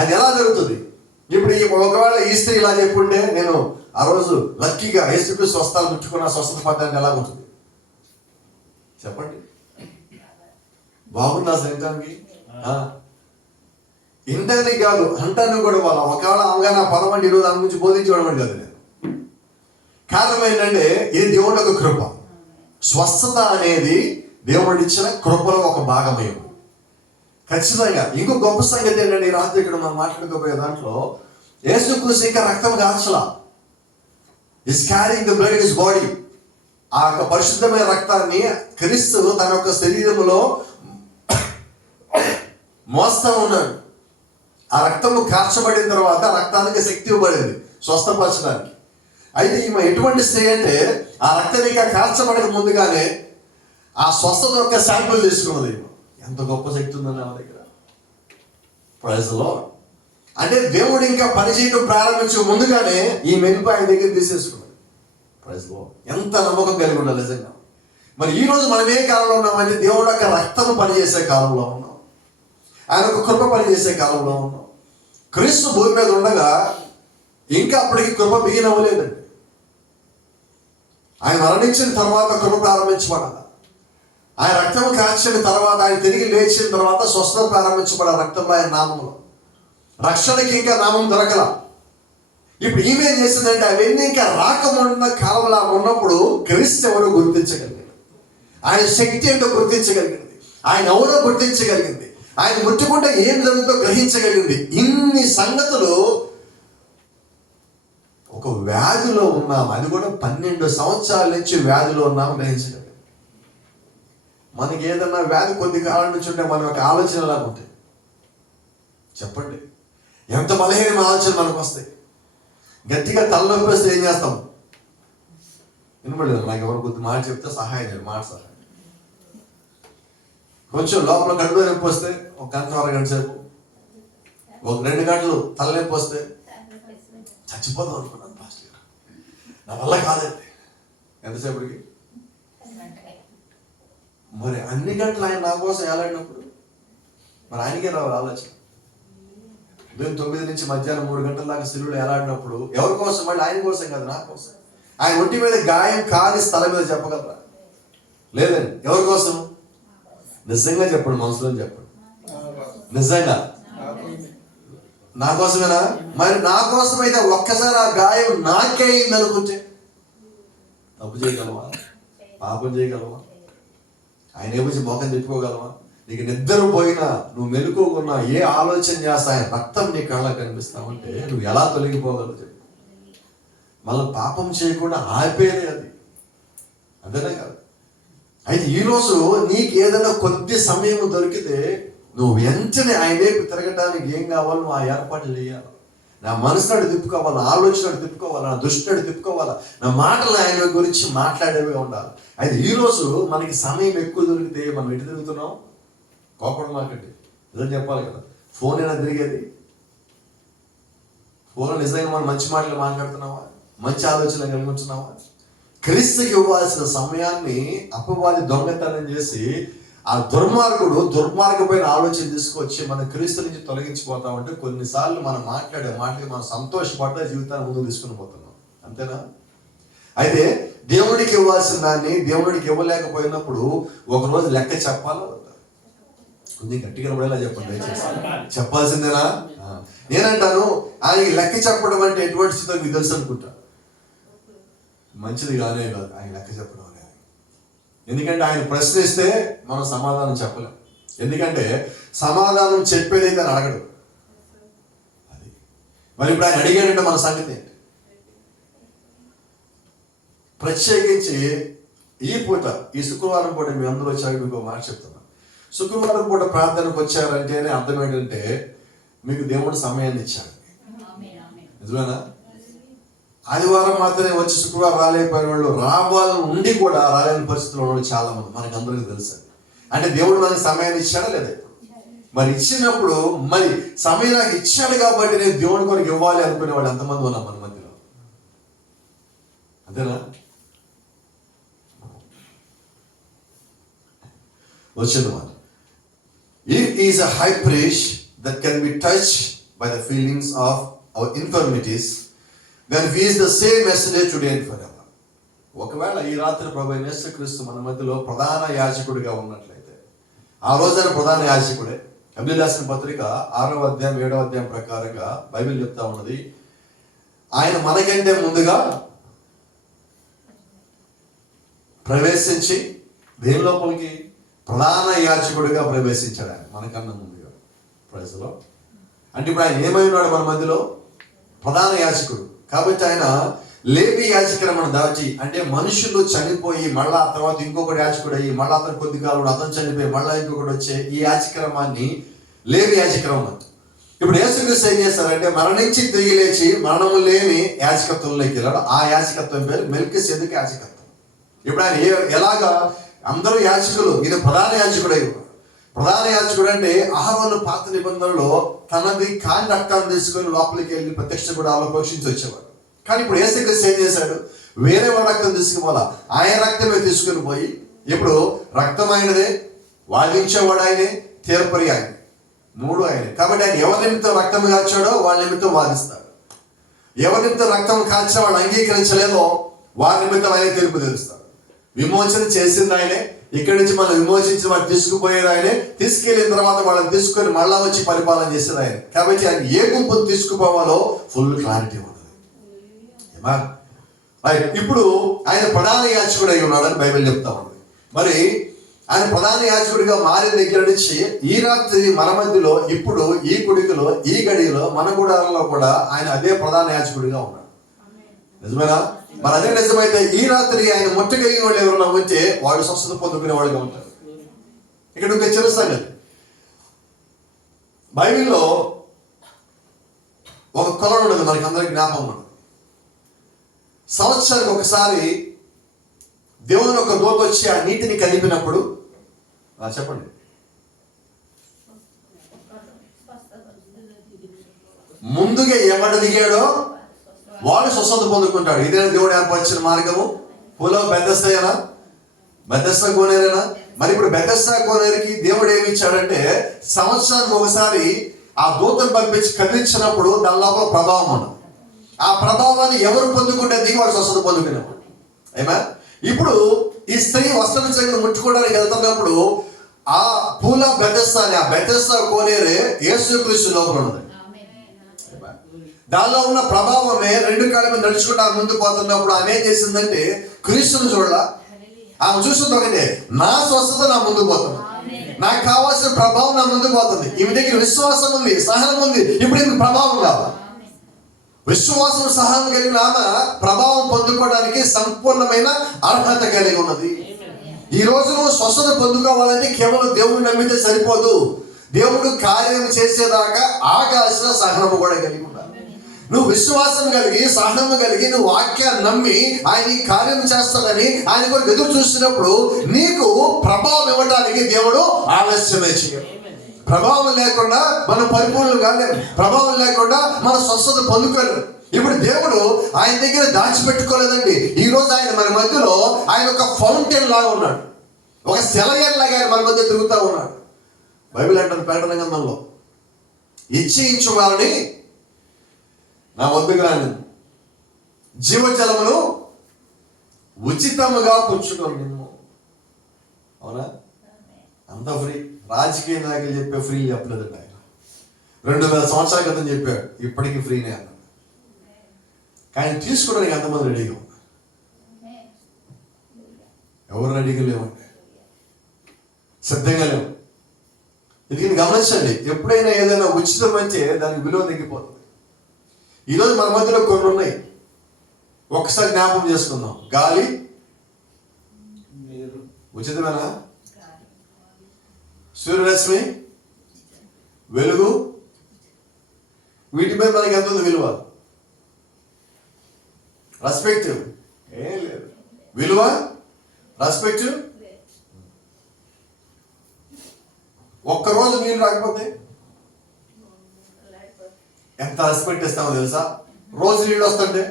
అది ఎలా జరుగుతుంది? ఇప్పుడు ఒకవేళ ఈ స్త్రీ ఇలా చెప్పుంటే, నేను ఆ రోజు లక్కీగా యేసుక్రీస్తు స్వస్థాలు ముట్టుకున్న స్వస్థత పడ్డానికి ఎలా ఉంటుంది చెప్పండి? బాగుందా సైతానికి? ఇంటానికి కాదు, అంటానికి కూడా వాళ్ళ ఒకవేళ అవగాహన పదమండి ఈరోజు దాని గురించి బోధించడం కాదు నేను. కారణం ఏంటంటే ఇది దేవుడి ఒక కృప. స్వస్థత అనేది దేవుడిచ్చిన కృపలో ఒక భాగమే. ఖచ్చితంగా ఇంకో గొప్ప సంగతి ఏంటంటే, ఈ రాత్రి ఇక్కడ మనం మాట్లాడుకోబోయే దాంట్లో యేసుక్రీస్తు ఇంకా రక్తం కాల్చలా. Is carrying the blood in his body. ఆ యొక్క పరిశుద్ధమైన రక్తాన్ని క్రీస్తు తన యొక్క శరీరంలో మోస్తా ఉన్నాడు. ఆ రక్తము కార్చబడిన తర్వాత రక్తానికి శక్తి ఇవ్వబడింది స్వస్థపరచడానికి. అయితే ఈమె ఎటువంటి స్త్రీ అంటే, ఆ రక్తం ఇంకా కార్చబడక ముందుగానే ఆ స్వస్థత యొక్క శాంపుల్ తీసుకున్నది. ఎంత గొప్ప శక్తి ఉందని ఆమె దగ్గర. Praise the Lord. అంటే దేవుడు ఇంకా పనిచేయడం ప్రారంభించే ముందుగానే ఈ మెనుపు ఆయన దగ్గర తీసేసుకున్నాడు. Praise the lord. ఎంత నమ్మకం కలిగి ఉండాలి నిజంగా. మరి ఈ రోజు మనం ఏ కాలంలో ఉన్నామంటే, దేవుడు యొక్క రక్తము పనిచేసే కాలంలో ఉన్నాం. ఆయన ఒక కృప పనిచేసే కాలంలో ఉన్నాం. క్రీస్తు భూమి మీద ఉండగా ఇంకా అప్పటికి కృప బిగిన్ అవ్వలేదండి. ఆయన మరణించిన తర్వాత కృప ప్రారంభించబడాలి. ఆయన రక్తం కాల్చిన తర్వాత, ఆయన తిరిగి లేచిన తర్వాత స్వస్థత ప్రారంభించబడాలి రక్తంలో, ఆయన నామంలో. రక్షణకి ఇంకా నామం దొరకల. ఇప్పుడు ఈమె చేసిందంటే, అవన్నీ ఇంకా రాకమున్న కాలంలో ఉన్నప్పుడు క్రీస్తు ఎవరో గుర్తించగలిగింది. ఆయన శక్తి ఏంటో గుర్తించగలిగింది. ఆయన ఎవరో గుర్తించగలిగింది. ఆయన ముట్టుకుంటే ఏం జరుగుతుందో గ్రహించగలిగింది. ఇన్ని సంగతులు ఒక వ్యాధిలో ఉన్నాము, అది కూడా 12 సంవత్సరాల నుంచి వ్యాధిలో ఉన్నాము గ్రహించగలిగింది. మనకి ఏదన్నా వ్యాధి కొద్ది కాలం నుంచి ఉంటే మనం ఒక ఆలోచన ఎలా ఉంటాయి చెప్పండి? ఎంత బలహీన ఆలోచన మనకు వస్తాయి. గట్టిగా తలనొప్పి వస్తే ఏం చేస్తాం? వినపడలేదు నాకు ఎవరు కొద్ది మాట చెప్తే సహాయం చేయాలి, మాట సహాయం. కొంచెం లోపల కడుపులో నొప్పి వస్తే ఒక గంట అరగంట సేపు, ఒక 2 గంటలు తలనొప్పి వస్తే చచ్చిపోదాం అనుకున్నాను పాస్టర్ గారు, నా వల్ల కాదండి. ఎంతసేపటికి? మరి అన్ని గంటలు ఆయన నా కోసం ఏలాడినప్పుడు మరి ఆయనకే రావాలి ఆలోచన. ఉదయం 9 నుంచి మధ్యాహ్నం 3 గంటల దాకా సిలువలో ఏలాడినప్పుడు ఎవరి కోసం? మళ్ళీ ఆయన కోసం కాదు, నా కోసం. ఆయన ఒంటి మీద గాయం కాని స్థలం మీద చెప్పగలరా? లేదండి. ఎవరి కోసం? నిజంగా చెప్పండి, మనసులో చెప్పండి. నిజంగా నా కోసమేనా? మరి నా కోసమైతే ఒక్కసారి ఆ గాయం నాకే అయింది అనుకుంటే తప్పు చేయగలవా? పాపం చేయగలవా? ఆయన ఏమొచ్చి మోకం తిప్పుకోగలవా? నీకు నిద్ర పోయినా, నువ్వు మెలుకోకున్నా, ఏ ఆలోచన చేస్తా ఆయన రక్తం నీ కళ్ళకు కనిపిస్తావంటే నువ్వు ఎలా తొలగిపోగలవు చెప్పు? మళ్ళీ పాపం చేయకుండా ఆపేదే అది, అంతేనే కాదు. అయితే ఈరోజు నీకు ఏదైనా కొద్ది సమయం దొరికితే నువ్వు వెంటనే ఆయన వైపు తిరగటానికి ఏం కావాలో నువ్వు ఆ ఏర్పాట్లు చేయాలి. నా మనసునాడు తిప్పుకోవాలి, ఆలోచనడు తిప్పుకోవాలి, నా దృష్టినాడు తిప్పుకోవాలి, నా మాటలు ఆయన గురించి మాట్లాడేవి ఉండాలి. అయితే ఈరోజు మనకి సమయం ఎక్కువ దొరికితే మనం ఎటు తిరుగుతున్నాం? కోపడం మాకండి, నిజం చెప్పాలి కదా. ఫోన్ అయినా తిరిగేది? ఫోన్ నిజంగా మనం మంచి మాటలు మాట్లాడుతున్నావా? మంచి ఆలోచనలు కలిగి ఉంటున్నావా? క్రీస్తుకి ఇవ్వాల్సిన సమయాన్ని అపవాది దొంగతనం చేసి ఆ దుర్మార్గమైన ఆలోచన తీసుకొచ్చి మన క్రీస్తు నుంచి తొలగించిపోతా ఉంటే కొన్నిసార్లు మనం మాట్లాడే మాటకి మనం సంతోషపడ్డ జీవితాన్ని ముందుకు తీసుకుని పోతున్నాం, అంతేనా? అయితే దేవుడికి ఇవ్వాల్సిన దాన్ని దేవుడికి ఇవ్వలేకపోయినప్పుడు ఒకరోజు లెక్క చెప్పాలా వద్దా? కొంచెం గట్టిగా పడేలా చెప్పండి, చెప్పాల్సిందేనా? నేనంటాను ఆయనకి లెక్క చెప్పడం అంటే ఎటువంటి స్థితిలో మీకు తెలుసు అనుకుంటా. మంచిది కానే కాదు ఆయన లెక్క చెప్పడం అనేది. ఎందుకంటే ఆయన ప్రశ్నిస్తే మనం సమాధానం చెప్పలేం. ఎందుకంటే సమాధానం చెప్పేదైతే అని అడగడు. అది మరి ఇప్పుడు ఆయన అడిగాడంటే మన సంగతి ఏంటి? ప్రత్యేకించి ఈ పూట, ఈ శుక్రవారం పూట మీ అందరూ వచ్చాక మీకు మాట చెప్తున్నా. శుక్రవారం పూట ప్రార్థనకు వచ్చారంటేనే అర్థం ఏంటంటే మీకు దేవుడు సమయాన్ని ఇచ్చాడు. నిజమేనా? ఆదివారం మాత్రమే వచ్చి శుక్రవారం రాలేకపోయిన వాళ్ళు, రావాలని ఉండి కూడా రాలేని పరిస్థితుల్లో ఉన్న వాళ్ళు చాలా మంది మనకు అందరికీ తెలుసు. అంటే దేవుడు మనకి సమయాన్ని ఇచ్చాడా లేదా? మరి ఇచ్చినప్పుడు మరి సమయం నాకు ఇచ్చాడు కాబట్టి నేను దేవుడి కొరకు ఇవ్వాలి అనుకునే వాళ్ళు ఎంతమంది ఉన్నాం మన మధ్యలో? అంతేనా? వచ్చింది మాట. It is a high priest that can be touched by the feelings of our infirmities, then he is the same yesterday, today and forever. ఒకవేళ ఈ రాత్రి ప్రభువైన యేసుక్రీస్తు మన మధ్యలో ప్రధాన యాజకుడిగా ఉన్నట్లయితే, ఆ రోజైన ప్రధాన యాజకుడే. ఎబ్రిల్ రాసిన పత్రిక 6వ అధ్యాయం 7వ అధ్యాయం ప్రకారంగా బైబిల్ చెప్తా ఉన్నది, ఆయన మనకంటే ముందుగా ప్రవేశించి దేని లోపలికి? ప్రధాన యాజకుడిగా ప్రవేశించాడు. ఆయన మనకన్నా ముందుగా. ప్రజలో అంటే ఇప్పుడు ఆయన ఏమై ఉన్నాడు మన మధ్యలో? ప్రధాన యాజకుడు. కాబట్టి ఆయన లేవి యాజకరమను దాచి, అంటే మనుషులు చనిపోయి మళ్ళా తర్వాత ఇంకొకటి యాజకుడు అయ్యి మళ్ళా అతను కొద్ది కాలం అతను చనిపోయి మళ్ళా ఇంకొకటి వచ్చే ఈ యాజకరమాన్ని లేవి యాజకరం అంట. ఇప్పుడు యేసుక్రీస్తు ఏం చేస్తారంటే మరణించి తిరిగి లేచి మరణము లేని యాజకత్వంలోకి వెళ్ళాడు. ఆ యాజకత్వం పేరు మెల్కీసెదెకు యాజకత్వం. ఇప్పుడు ఆయన ఎలాగా అందరూ యాజకులు, ఈయన ప్రధాన యాజకుడై ఉన్నాడు. ప్రధాన యాజకుడు అంటే అహరోను పాత నిబంధనలో తనది కాని రక్తాన్ని తీసుకొని లోపలికి వెళ్ళి ప్రత్యక్ష గుడాలో పోషించి వచ్చేవాడు. కానీ ఇప్పుడు యేసుక్రీస్తు ఏం చేశాడు? వేరే వాడి రక్తం తీసుకుపోలా, ఆయన రక్తమే తీసుకుని పోయి, ఇప్పుడు రక్తం ఆయనదే, వాదించేవాడు ఆయనే, తీర్పరి ఆయన, మూడు ఆయనే. కాబట్టి ఆయన ఎవరి నిమిత్తం రక్తం కాల్చాడో వాళ్ళ నిమిత్తం వాదిస్తాడు. ఎవరి నిమిత్తం రక్తం కాల్చిన వాళ్ళు అంగీకరించలేదో వారి నిమిత్తం ఆయనే తీర్పు తీరుస్తాడు. విమోచన చేసింది ఆయనే, ఇక్కడి నుంచి మనం విమోచించి వాళ్ళు తీసుకుపోయేది ఆయనే, తీసుకెళ్ళిన తర్వాత వాళ్ళని తీసుకొని మళ్ళా వచ్చి పరిపాలన చేసేది ఆయన. కాబట్టి ఆయన ఏ గుంపును తీసుకుపోవాలో ఫుల్ క్లారిటీ ఉంటుంది. ఇప్పుడు ఆయన ప్రధాన యాజకుడు అయి ఉన్నాడని బైబిల్ చెప్తా ఉంది. మరి ఆయన ప్రధాన యాజకుడిగా మారిన దగ్గర నుంచి ఈ రాత్రి మన మధ్యలో, ఇప్పుడు ఈ కుడికలో, ఈ గడిలో, మన గుడారంలో కూడా ఆయన అదే ప్రధాన యాజకుడిగా ఉన్నాడు. నిజమేనా? మరి అదే నిజమైతే ఈ రాత్రి ఆయన ముట్టగలిగిన వాళ్ళు ఎవరైనా ఉంటే వాళ్ళు స్వస్థత పొందుకునే వాళ్ళుగా ఉంటారు. ఇక్కడ ఒక చిన్న సంగతి, బైబిల్లో ఒక కొలను ఉండదు, మనకి అందరికి జ్ఞాపకం ఉండదు. సంవత్సరానికి ఒకసారి దేవుని ఒక దూత వచ్చి ఆ నీటిని కలిపినప్పుడు, చెప్పండి, ముందుగా ఎవడు దిగాడో వాడు స్వస్థత పొందుకుంటాడు. ఇదే దేవుడు ఏర్పరిచిన మార్గము. పూలో బెతెస్దా, బెతెస్దా కోనేరేనా? మరి ఇప్పుడు బెతెస్దా కోనేరుకి దేవుడు ఏమి ఇచ్చాడంటే సంవత్సరానికి ఒకసారి ఆ దూతను పంపించి కదిలించినప్పుడు దాని లోపల ప్రభావం ఉన్నది. ఆ ప్రభావాన్ని ఎవరు పొందుకుంటే దిగి వాడు స్వస్థత పొందుకునేవాడు. ఏమా? ఇప్పుడు ఈ స్త్రీ వస్త్రం చెంగు ముట్టుకోవడానికి వెళ్తున్నప్పుడు ఆ పూల బెతెస్దా అని, ఆ బెతెస్దా కోనేరే యేసుక్రీస్తు లోపల ఉన్నది. దానిలో ఉన్న ప్రభావమే రెండు కాళ్ళ మీద నడుచుకుంటూ ఆ ముందు పోతున్నప్పుడు ఆమె ఏం చేసిందంటే క్రీస్తుని చూడాల. ఆమె చూస్తుంది ఒకటే, నా స్వస్థత నా ముందు పోతుంది, నాకు కావాల్సిన ప్రభావం నా ముందు పోతుంది. ఈమె దగ్గర విశ్వాసం ఉంది, సహనం ఉంది. ఇప్పుడు ఈమె ప్రభావం కావాలి. విశ్వాసం సహనం కలిగిన ఆమె ప్రభావం పొందుకోవడానికి సంపూర్ణమైన అర్హత కలిగి ఉన్నది. ఈ రోజు నువ్వు స్వస్థత పొందుకోవాలంటే కేవలం దేవుడు నమ్మితే సరిపోదు. దేవుడు కార్యం చేసేదాకా ఆకాశ సహనము కూడా కలిగి ఉండాలి. నువ్వు విశ్వాసం కలిగి, సహనము కలిగి, నువ్వు వాక్యాన్ని నమ్మి ఆయన ఈ కార్యం చేస్తాడని ఆయన కొరకు ఎదురు చూసినప్పుడు నీకు ప్రభావం ఇవ్వడానికి దేవుడు ఆలస్యమే చేయడు. ప్రభావం లేకుండా మనం పరిపూర్ణులు కాలేము. ప్రభావం లేకుండా మనం స్వస్థత పొందుకోలేము. ఇప్పుడు దేవుడు ఆయన దగ్గర దాచిపెట్టుకోలేదండి. ఈ రోజు ఆయన మన మధ్యలో ఆయన ఒక ఫౌంటైన్ లాగా ఉన్నాడు, ఒక సెలయర్ లాగా ఆయన మన మధ్య తిరుగుతూ ఉన్నాడు. బైబిల్ అంటుంది ప్రకటన గ్రంథంలో, ఇచ్చించు వారిని నా వద్దకు రాని, జీవజలమును ఉచితముగా పుచ్చుకొని నిన్ను. అవునా? అంత ఫ్రీ. రాజకీయ నాయకులు చెప్పే ఫ్రీ చెప్పలేదండి ఆయన. 2000 సంవత్సరాల క్రితం చెప్పాడు, ఇప్పటికీ ఫ్రీనే అన్నాడు. కానీ తీసుకోవడానికి ఎంతమంది రెడీగా ఉన్నారు? ఎవరు రెడీగా లేవండి, సిద్ధంగా లేవు. ఇది గమనించండి, ఎప్పుడైనా ఏదైనా ఉచితం అంటే దానికి విలువ తగ్గిపోతుంది. ఈరోజు మన మధ్యలో కొన్ని ఉన్నాయి. ఒక్కసారి జ్ఞాపకం చేసుకుందాం. గాలి ఉచితమేనా? సూర్యరశ్మి, వెలుగు, వీటి మీద మనకి ఎంత ఉంది విలువ? రెస్పెక్ట్ ఏం లేదు. విలువ, రెస్పెక్ట్. ఒక్కరోజు నీళ్ళు రాకపోతే ఎంత రెస్పెక్ట్ ఇస్తామో తెలుసా? రోజు నీళ్ళు వస్తుంటే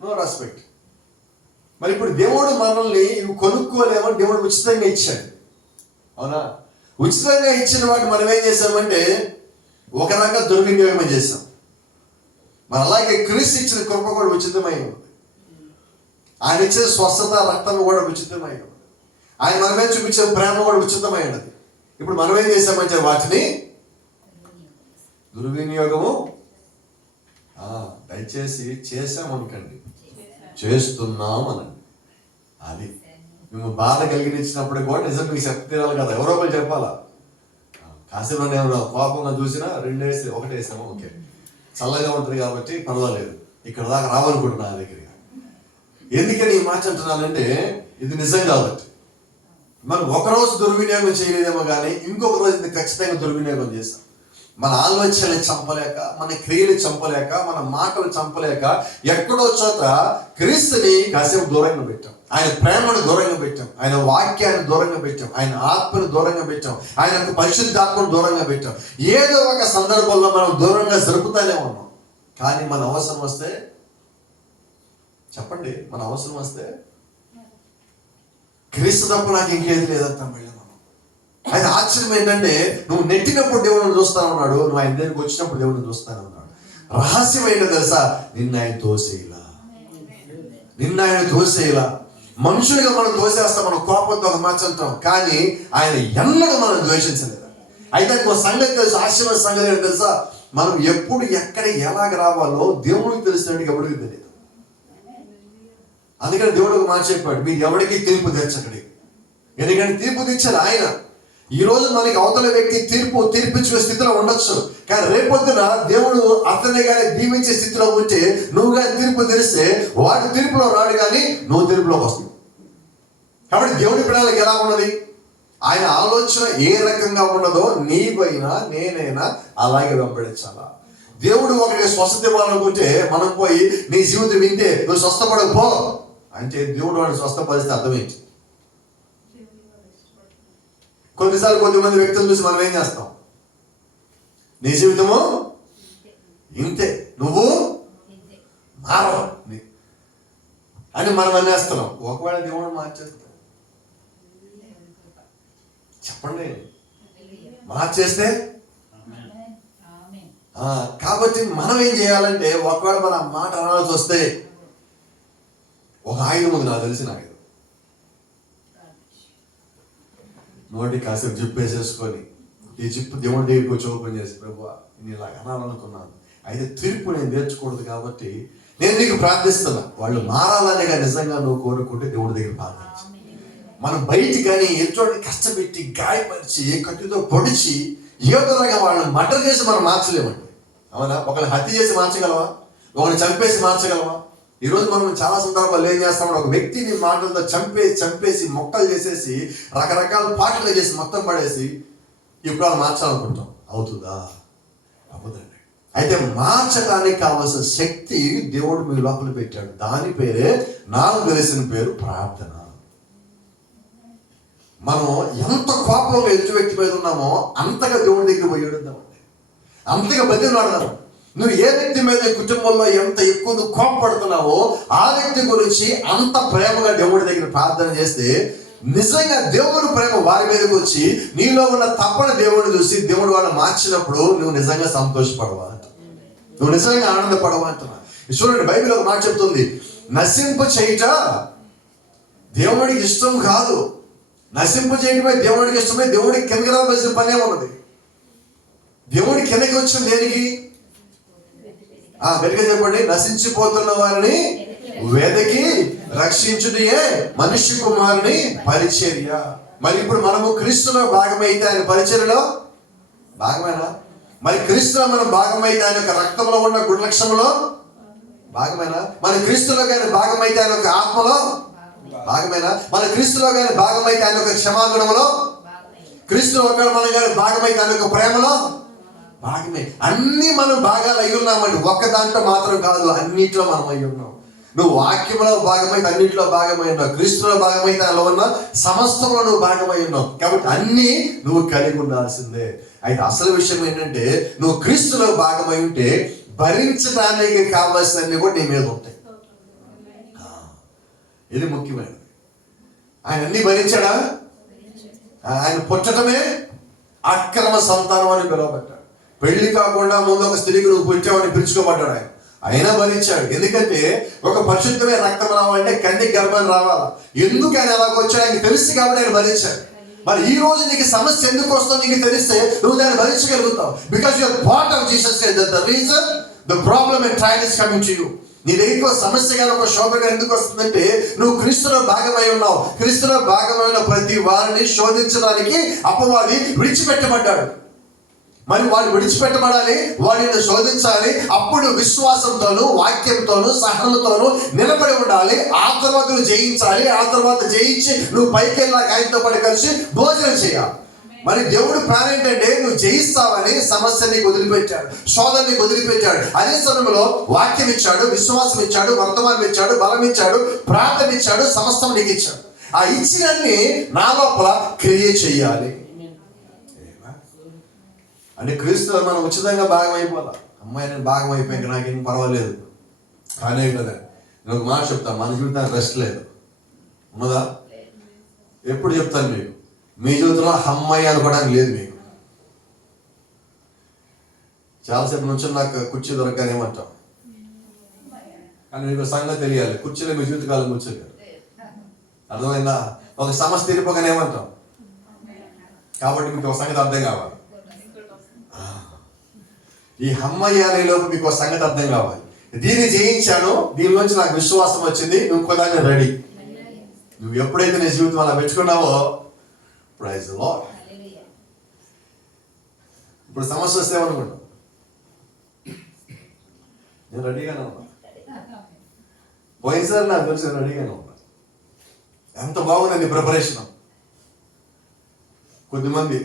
నో రెస్పెక్ట్. మరి ఇప్పుడు దేవుడు మనల్ని ఇవి కొనుక్కోలేమో, దేవుడు ఉచితంగా ఇచ్చాడు. అవునా? ఉచితంగా ఇచ్చిన వాటి మనం ఏం చేసామంటే ఒక రకంగా దుర్వినియోగం చేసాం. మరి అలాగే క్రీస్తు ఇచ్చిన కృప కూడా ఉచితమై ఉంది. ఆయన ఇచ్చిన స్వస్థత, రక్తం కూడా ఉచితమై ఉంది. ఆయన మనమే చూపించే ప్రేమ కూడా ఉచితమైనది. ఇప్పుడు మనం ఏం చేసామంటే వాటిని దుర్వినియోగము. దయచేసి చేసామనుకండి, చేస్తున్నాం అనండి. అది మేము బాధ కలిగించినప్పుడు కూడా నిజం మీకు చెప్తే తినాలి కదా, ఎవరో ఒకరు చెప్పాలా. కాసేపు ఎవరో కోపంగా చూసినా 2 వేసి 1 వేసాము, ఓకే చల్లగా ఉంటుంది కాబట్టి పర్వాలేదు, ఇక్కడ దాకా రావాలనుకుంటున్నా నా దగ్గర. ఎందుకని ఈ మాట అంటున్నానంటే ఇది నిజం కాబట్టి. మనం ఒకరోజు దుర్వినియోగం చేయలేదేమో కానీ ఇంకొక రోజు ఇది ఖచ్చితంగా దుర్వినియోగం చేస్తాం. మన ఆలోచనలు చంపలేక, మన క్రియలు చంపలేక, మన మాటలు చంపలేక ఎక్కడో చోట క్రీస్తుని కాసేపు దూరంగా పెట్టాం, ఆయన ప్రేమను దూరంగా పెట్టాం, ఆయన వాక్యాన్ని దూరంగా పెట్టాం, ఆయన ఆత్మను దూరంగా పెట్టాం, ఆయన పరిశుద్ధాత్మను దూరంగా పెట్టాం. ఏదో ఒక సందర్భంలో మనం దూరంగా జరుపుతానే ఉన్నాం. కానీ మన అవసరం వస్తే చెప్పండి, మన అవసరం వస్తే క్రీస్తు తప్ప నాకు ఇంకేది లేదంటాం. మళ్ళీ మనం అయితే ఆశ్చర్యం ఏంటంటే, నువ్వు నెట్టినప్పుడు దేవుడిని చూస్తా ఉన్నాడు, నువ్వు ఆయన దగ్గరికి వచ్చినప్పుడు దేవుడిని చూస్తానే ఉన్నాడు. రహస్యం ఏంటో తెలుసా? నిన్న ఆయన తోసేలా. మనుషులుగా మనం తోసేస్తాం, మనం కోపంతో ఒక మాట అంటాం, కానీ ఆయన ఎన్నడూ మనం ద్వేషించలేదు. అయితే ఒక సంగతి తెలుసు, ఆశ్చర్య సంగతి ఏంటో తెలుసా? మనం ఎప్పుడు ఎక్కడ ఎలాగ రావాలో దేవుడికి తెలిసినట్టు ఎవరికి తెలియదు. అందుకని దేవుడు ఒక మాట చెప్పాడు, మీరు ఎవరికి తీర్పు తెచ్చకండి. ఎందుకంటే తీర్పు తెచ్చారు ఆయన. ఈ రోజు మనకి అవతల వ్యక్తి తీర్పించే స్థితిలో ఉండొచ్చు, కానీ రేపొద్దున దేవుడు అతనే కానీ దీవించే స్థితిలో ఉంటే, నువ్వు కానీ తీర్పు తెరిస్తే వాడు తీర్పులో రాడు, కానీ నువ్వు తీర్పులోకి వస్తావు. కాబట్టి దేవుడి పిల్లలకి ఎలా ఉన్నది? ఆయన ఆలోచన ఏ రకంగా ఉన్నదో నీవైనా నేనైనా అలాగే వెంబడించాలా. దేవుడు ఒకరికి స్వస్థత ఇవ్వాలనుకుంటే మనం పోయి నీ జీవితం వింటే నువ్వు స్వస్థపడకపో అంటే దేవుడు వాడిని స్వస్థపరిస్తే అర్థమేంటి? కొన్నిసార్లు కొంతమంది వ్యక్తులు చూసి మనం ఏం చేస్తాం? నీ జీవితము ఇంతే, నువ్వు మారవ అని మనం అనేస్తున్నాం. ఒకవేళ దేవుడు మార్చేస్తాం, చెప్పండి, మార్చేస్తే. కాబట్టి మనం ఏం చేయాలంటే, ఒకవేళ మన మాట అనాల్సి వస్తే ఒక ఆయుధం ఉంది, నాకు తెలిసిన ఆయుధం. నోటి కాసేపు జిప్పేసేసుకొని ఈ జిప్పు దేవుడి దగ్గరికి వచ్చి ఓపెన్ చేసి, ప్రభువా నేను ఇలా అనాలనుకున్నాను, అయితే తీర్పు నేను నేర్చుకూడదు కాబట్టి నేను నీకు ప్రార్థిస్తున్నా. వాళ్ళు మారాలనేగా నిజంగా నువ్వు కోరుకుంటే దేవుడి దగ్గర ప్రార్థించు. మనం బయటికి కానీ ఎటువంటి కష్టపెట్టి గాయపరిచి కత్తితో పొడిచి ఏదోలాగా వాళ్ళని మర్డర్ చేసి మనం మార్చలేమండి. అవునా? ఒకరిని హత్య చేసి మార్చగలవా? ఒకరిని చంపేసి మార్చగలవా? ఈరోజు మనం చాలా సందర్భాలు ఏం చేస్తామో, ఒక వ్యక్తిని మాటలతో చంపేసి మొక్కలు చేసేసి రకరకాల పాటలు చేసి మొత్తం పడేసి ఇప్పుడు వాళ్ళు మార్చాలనుకుంటాం. అవుతుందా? అవ్వదండి. అయితే మార్చడానికి కావాల్సిన శక్తి దేవుడు మీ లోపల పెట్టాడు. దాని పేరే, నాకు తెలిసిన పేరు ప్రార్థన. మనం ఎంత కోపంగా ఎదుటి వ్యక్తి మీద ఉన్నామో అంతగా దేవుడి దగ్గర పోయి ఉందామండి, అంతగా బతిలాడదాం. నువ్వు ఏ వ్యక్తి మీద కుటుంబంలో ఎంత ఎక్కువ నువ్వు కోపపడుతున్నావో ఆ వ్యక్తి గురించి అంత ప్రేమగా దేవుడి దగ్గర ప్రార్థన చేస్తే నిజంగా దేవుడి ప్రేమ వారి మీదకి వచ్చి నీలో ఉన్న తప్పని దేవుడిని చూసి దేవుడు వాళ్ళని మార్చినప్పుడు నువ్వు నిజంగా సంతోషపడవా, నువ్వు నిజంగా ఆనందపడవా అంటున్నా. చూడండి, బైబిల్ ఒక మాట చెప్తుంది, నశింప చేయుట దేవుడికి ఇష్టం కాదు. నశింప చేయడమే దేవుడికి ఇష్టమే. దేవుడికి కిందకి రావాల్సిన పనే ఉన్నది. దేవుడి కిందకి వచ్చిన దేనికి? వెనుక చెప్పండి, నశించిపోతున్న వారిని వెదకి రక్షించుటయే మనుష్య కుమారుని పరిచర్య. మరి ఇప్పుడు మనము క్రీస్తులో భాగమైతే ఆయన పరిచర్యలో భాగమేనా? మరి క్రీస్తులో మనం భాగమైతే ఆయన యొక్క రక్తంలో ఉన్న గుణలక్షణంలో భాగమేనా? మన క్రీస్తులో కానీ భాగమైతే ఆయన యొక్క ఆత్మలో భాగమేనా? మన క్రీస్తులో కానీ భాగమైతే ఆయన యొక్క క్షమాగుణంలో, క్రీస్తులో ఒకవేళ మనం కానీ భాగమైతే ఆయన యొక్క ప్రేమలో భాగమే. అన్ని మనం భాగాలు అయి ఉన్నామండి. ఒక్క దాంట్లో మాత్రం కాదు, అన్నిట్లో మనం అయి ఉన్నాం. నువ్వు వాక్యంలో భాగమైతే అన్నింటిలో భాగమై ఉన్నావు, క్రీస్తులో భాగమైతే అలా ఉన్న సమస్తంలో నువ్వు భాగమై ఉన్నావు. కాబట్టి అన్నీ నువ్వు కలిగి ఉండాల్సిందే. అయితే అసలు విషయం ఏంటంటే, నువ్వు క్రీస్తులో భాగమై ఉంటే భరించడానికి కావాల్సినవి కూడా నీ మీద ఉంటాయి. ఇది ముఖ్యమైనది. ఆయన అన్ని భరించాడా? ఆయన పుట్టడమే అక్రమ సంతానం అని పిలువబడ్డాడు. పెళ్లి కాకుండా ముందు ఒక స్త్రీకి నువ్వు పుట్టావని పిలుచుకోబడ్డాడు. ఆయన అయినా భరించాడు. ఎందుకంటే ఒక పరిశుద్ధమైన రక్తం రావాలంటే కన్యక గర్భం రావాలా. ఎందుకు ఆయన అలాగొచ్చాడు ఆయనకి తెలుసు కాబట్టి ఆయన భరించాడు. మరి ఈ రోజు నీకు సమస్య ఎందుకు వస్తుందో నీకు తెలిస్తే నువ్వు దాన్ని భరించగలుగుతావు. Because you're part of Jesus. The reason the problem and trial is coming to you. నీ దగ్గర సమస్య కానీ ఒక శోభగా ఎందుకు వస్తుందంటే నువ్వు క్రీస్తులో భాగమై ఉన్నావు. క్రీస్తులో భాగమై ఉన్న ప్రతి వారిని శోధించడానికి అపవాది విడిచిపెట్టబడ్డాడు. మరి వాడు విడిచిపెట్టబడాలి, వాడిని శోధించాలి. అప్పుడు విశ్వాసంతోనూ వాక్యంతోనూ సహనంతోనూ నిలబడి ఉండాలి. ఆ తర్వాత నువ్వు జయించాలి. ఆ తర్వాత జయించి నువ్వు పైకి వెళ్ళాక ఆయనతో పాటు కలిసి భోజనం చేయాలి. మరి దేవుడు ప్లాన్ ఏంటంటే నువ్వు జయిస్తావని సమస్య నీకు వదిలిపెట్టాడు, శోధన నీకు వదిలిపెట్టాడు. అదే సమయంలో వాక్యం ఇచ్చాడు, విశ్వాసం ఇచ్చాడు, వర్తమానం ఇచ్చాడు, బలం ఇచ్చాడు, ప్రార్థన ఇచ్చాడు, సమస్తం నీకు ఇచ్చాడు. ఆ ఇచ్చినన్ని నా లోపల క్రియ చెయ్యాలి. అంటే క్రీస్తులో మనం ఉచితంగా భాగం అయిపోదా? అమ్మాయి నేను భాగం అయిపోయాక నాకేం పర్వాలేదు కానీ కదా. నేను ఒక మాట చెప్తాను, మన జీవితానికి రెస్ట్ లేదు. ఉన్నదా? ఎప్పుడు చెప్తాను మీకు, మీ జీవితంలో అమ్మాయి అనుకోవడానికి లేదు మీకు. చాలాసేపు నుంచి నాకు కుర్చీ దొరకని ఏమంటాం, కానీ మీకు సంగతి తెలియాలి. కుర్చీలో మీ జీవితకాలం కూర్చోలేరు. అర్థమైందా? ఒక సమస్య తీరిపోగానే ఏమంటాం. కాబట్టి మీకు ఒక సంగతి అర్థం కావాలి. ఈ అమ్మాయి అనేలోపు మీకు ఒక సంగతి అర్థం కావాలి. దీన్ని జయించాను, దీనిలోంచి నాకు విశ్వాసం వచ్చింది, నువ్వు కొద్దాన్ని రెడీ. నువ్వు ఎప్పుడైతే నీ జీవితం అలా పెట్టుకున్నావో, ప్రైజ్ ది లార్డ్. ఇప్పుడు సమస్య వస్తే ఏమనుకుంటావు? నేను రెడీగానే ఉన్నా. పోయినసారి నాకు తెలిసి రెడీగానే ఉన్నా. ఎంత బాగుందండి ప్రిపరేషన్. కొద్దిమంది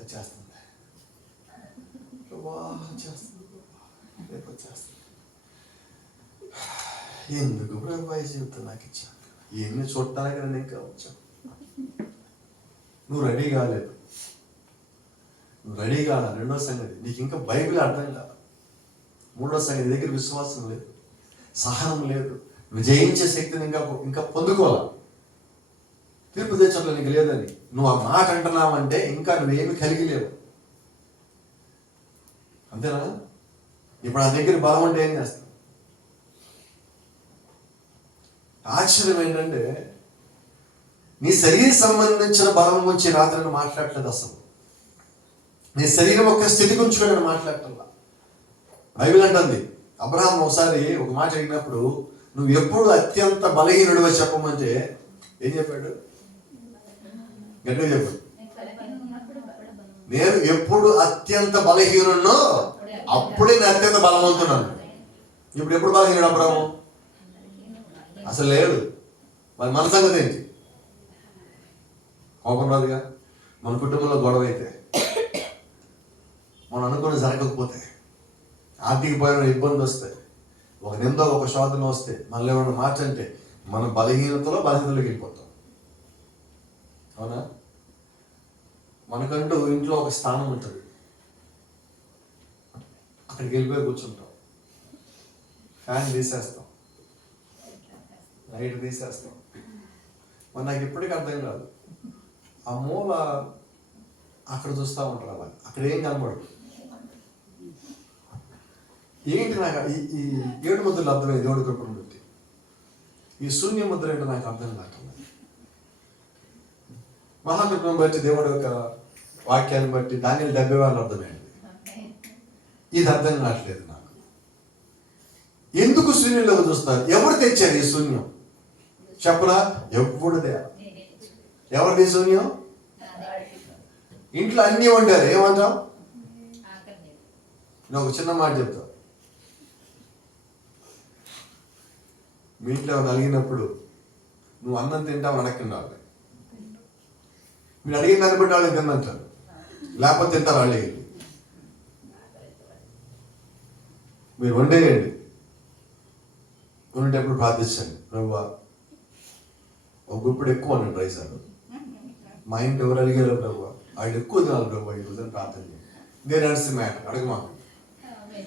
వచ్చేస్తుంది, రేపు వచ్చేస్తుంది. ఎందుకు ప్రభు జీవితం నాకు ఇచ్చా? ఇవన్నీ చూడటానికి నేను ఇంకా వచ్చాను. నువ్వు రెడీ కాలేదు. నువ్వు రెడీ కాదా? రెండో సంగతి, నీకు ఇంకా బైబిల్ అర్థం కాదు. మూడో సంగతి, దగ్గర విశ్వాసం లేదు, సహనం లేదు, నువ్వు జయించే శక్తిని ఇంకా పొందుకోవాలి. తీర్పు తెచ్చట్లో నీకు లేదని నువ్వు ఆ మాట అంటున్నావంటే ఇంకా నువ్వేమి కలిగి లేవు. అంతేనా? ఇప్పుడు నా దగ్గర బలం అంటే ఏం చేస్తావు? ఆశ్చర్యం ఏంటంటే నీ శరీర సంబంధించిన బలం గురించి రాత్రి మాట్లాడలేదు. అసలు నీ శరీరం యొక్క స్థితి గురించి కూడా మాట్లాడటంలా. బైబిల్ అంటుంది, అబ్రహాం ఒకసారి ఒక మాట అడిగినప్పుడు నువ్వు ఎప్పుడు అత్యంత బలహీనుడివో చెప్పమంటే ఏం చెప్పాడు? గట్టిగా చెప్పాడు, నేను ఎప్పుడు అత్యంత బలహీనున్నో అప్పుడే నేను అత్యంత బలవంతున్నాను. ఇప్పుడు ఎప్పుడు బలహీనుడు అబ్రహాము? అసలు లేడు. మరి మన సంగతి ఏంటి? కోపం రాదుగా. మన కుటుంబంలో గొడవ అయితే, మనం అనుకుని జరగకపోతే, ఆర్థికపరమైన ఇబ్బంది వస్తే, ఒక నింద ఒక శోధన వస్తే, మళ్ళీ ఏమన్నా మాట అంటే మన బలహీనతలోకి వెళ్ళిపోతాం. అవునా? మనకంటూ ఇంట్లో ఒక స్థానం ఉంటుంది, అక్కడికి వెళ్ళిపోయి కూర్చుంటాం. ఫ్యాన్ తీసేస్తాం, లైట్ తీసేస్తాం. మరి నాకు ఇప్పటికీ అర్థం కాదు, ఆ మూల అక్కడ చూస్తూ ఉంటారు. అలా అక్కడ ఏం కనబడదు. ఏంటి నాకు ఈ 7 ముద్రలు అర్థమైంది దేవుడి కృపను బట్టి. ఈ శూన్య ముద్ర ఏంటో నాకు అర్థం కావట్లేదు. మహాకృపను బట్టి, దేవుడి యొక్క వాక్యాన్ని బట్టి దానిలో 70 వాళ్ళు అర్థమైంది. ఇది అర్థం కావట్లేదు నాకు. ఎందుకు శూన్యంలోకి చూస్తారు? ఎవరు తెచ్చారు ఈ శూన్యం? చెప్పరా? ఎవడుదే. ఎవరిది శూన్యం? ఇంట్లో అన్నీ వండారు, ఏమంటాం? నేను ఒక చిన్న మాట చెప్తా. మీ ఇంట్లో అడిగినప్పుడు నువ్వు అన్నం తింటావు అడగకుండా, మీరు అడిగిన దాన్ని బట్టి వాళ్ళు తిన్నంటారు, లేకపోతే తింటారు వాళ్ళు. మీరు వండేయండి, వండేటప్పుడు ప్రార్థించండి, ప్రభువా ఒక గుప్పుడు ఎక్కువ అన్నాడు రైస్ అను. మా ఇంటి ఎవరు అడిగారు ప్రభువా వాళ్ళు ఎక్కువ తినాలి ప్రభువా ఈ రోజున ప్రార్థన చేయండి. నేను నడిస్తే మ్యాటర్ అడగమాకు.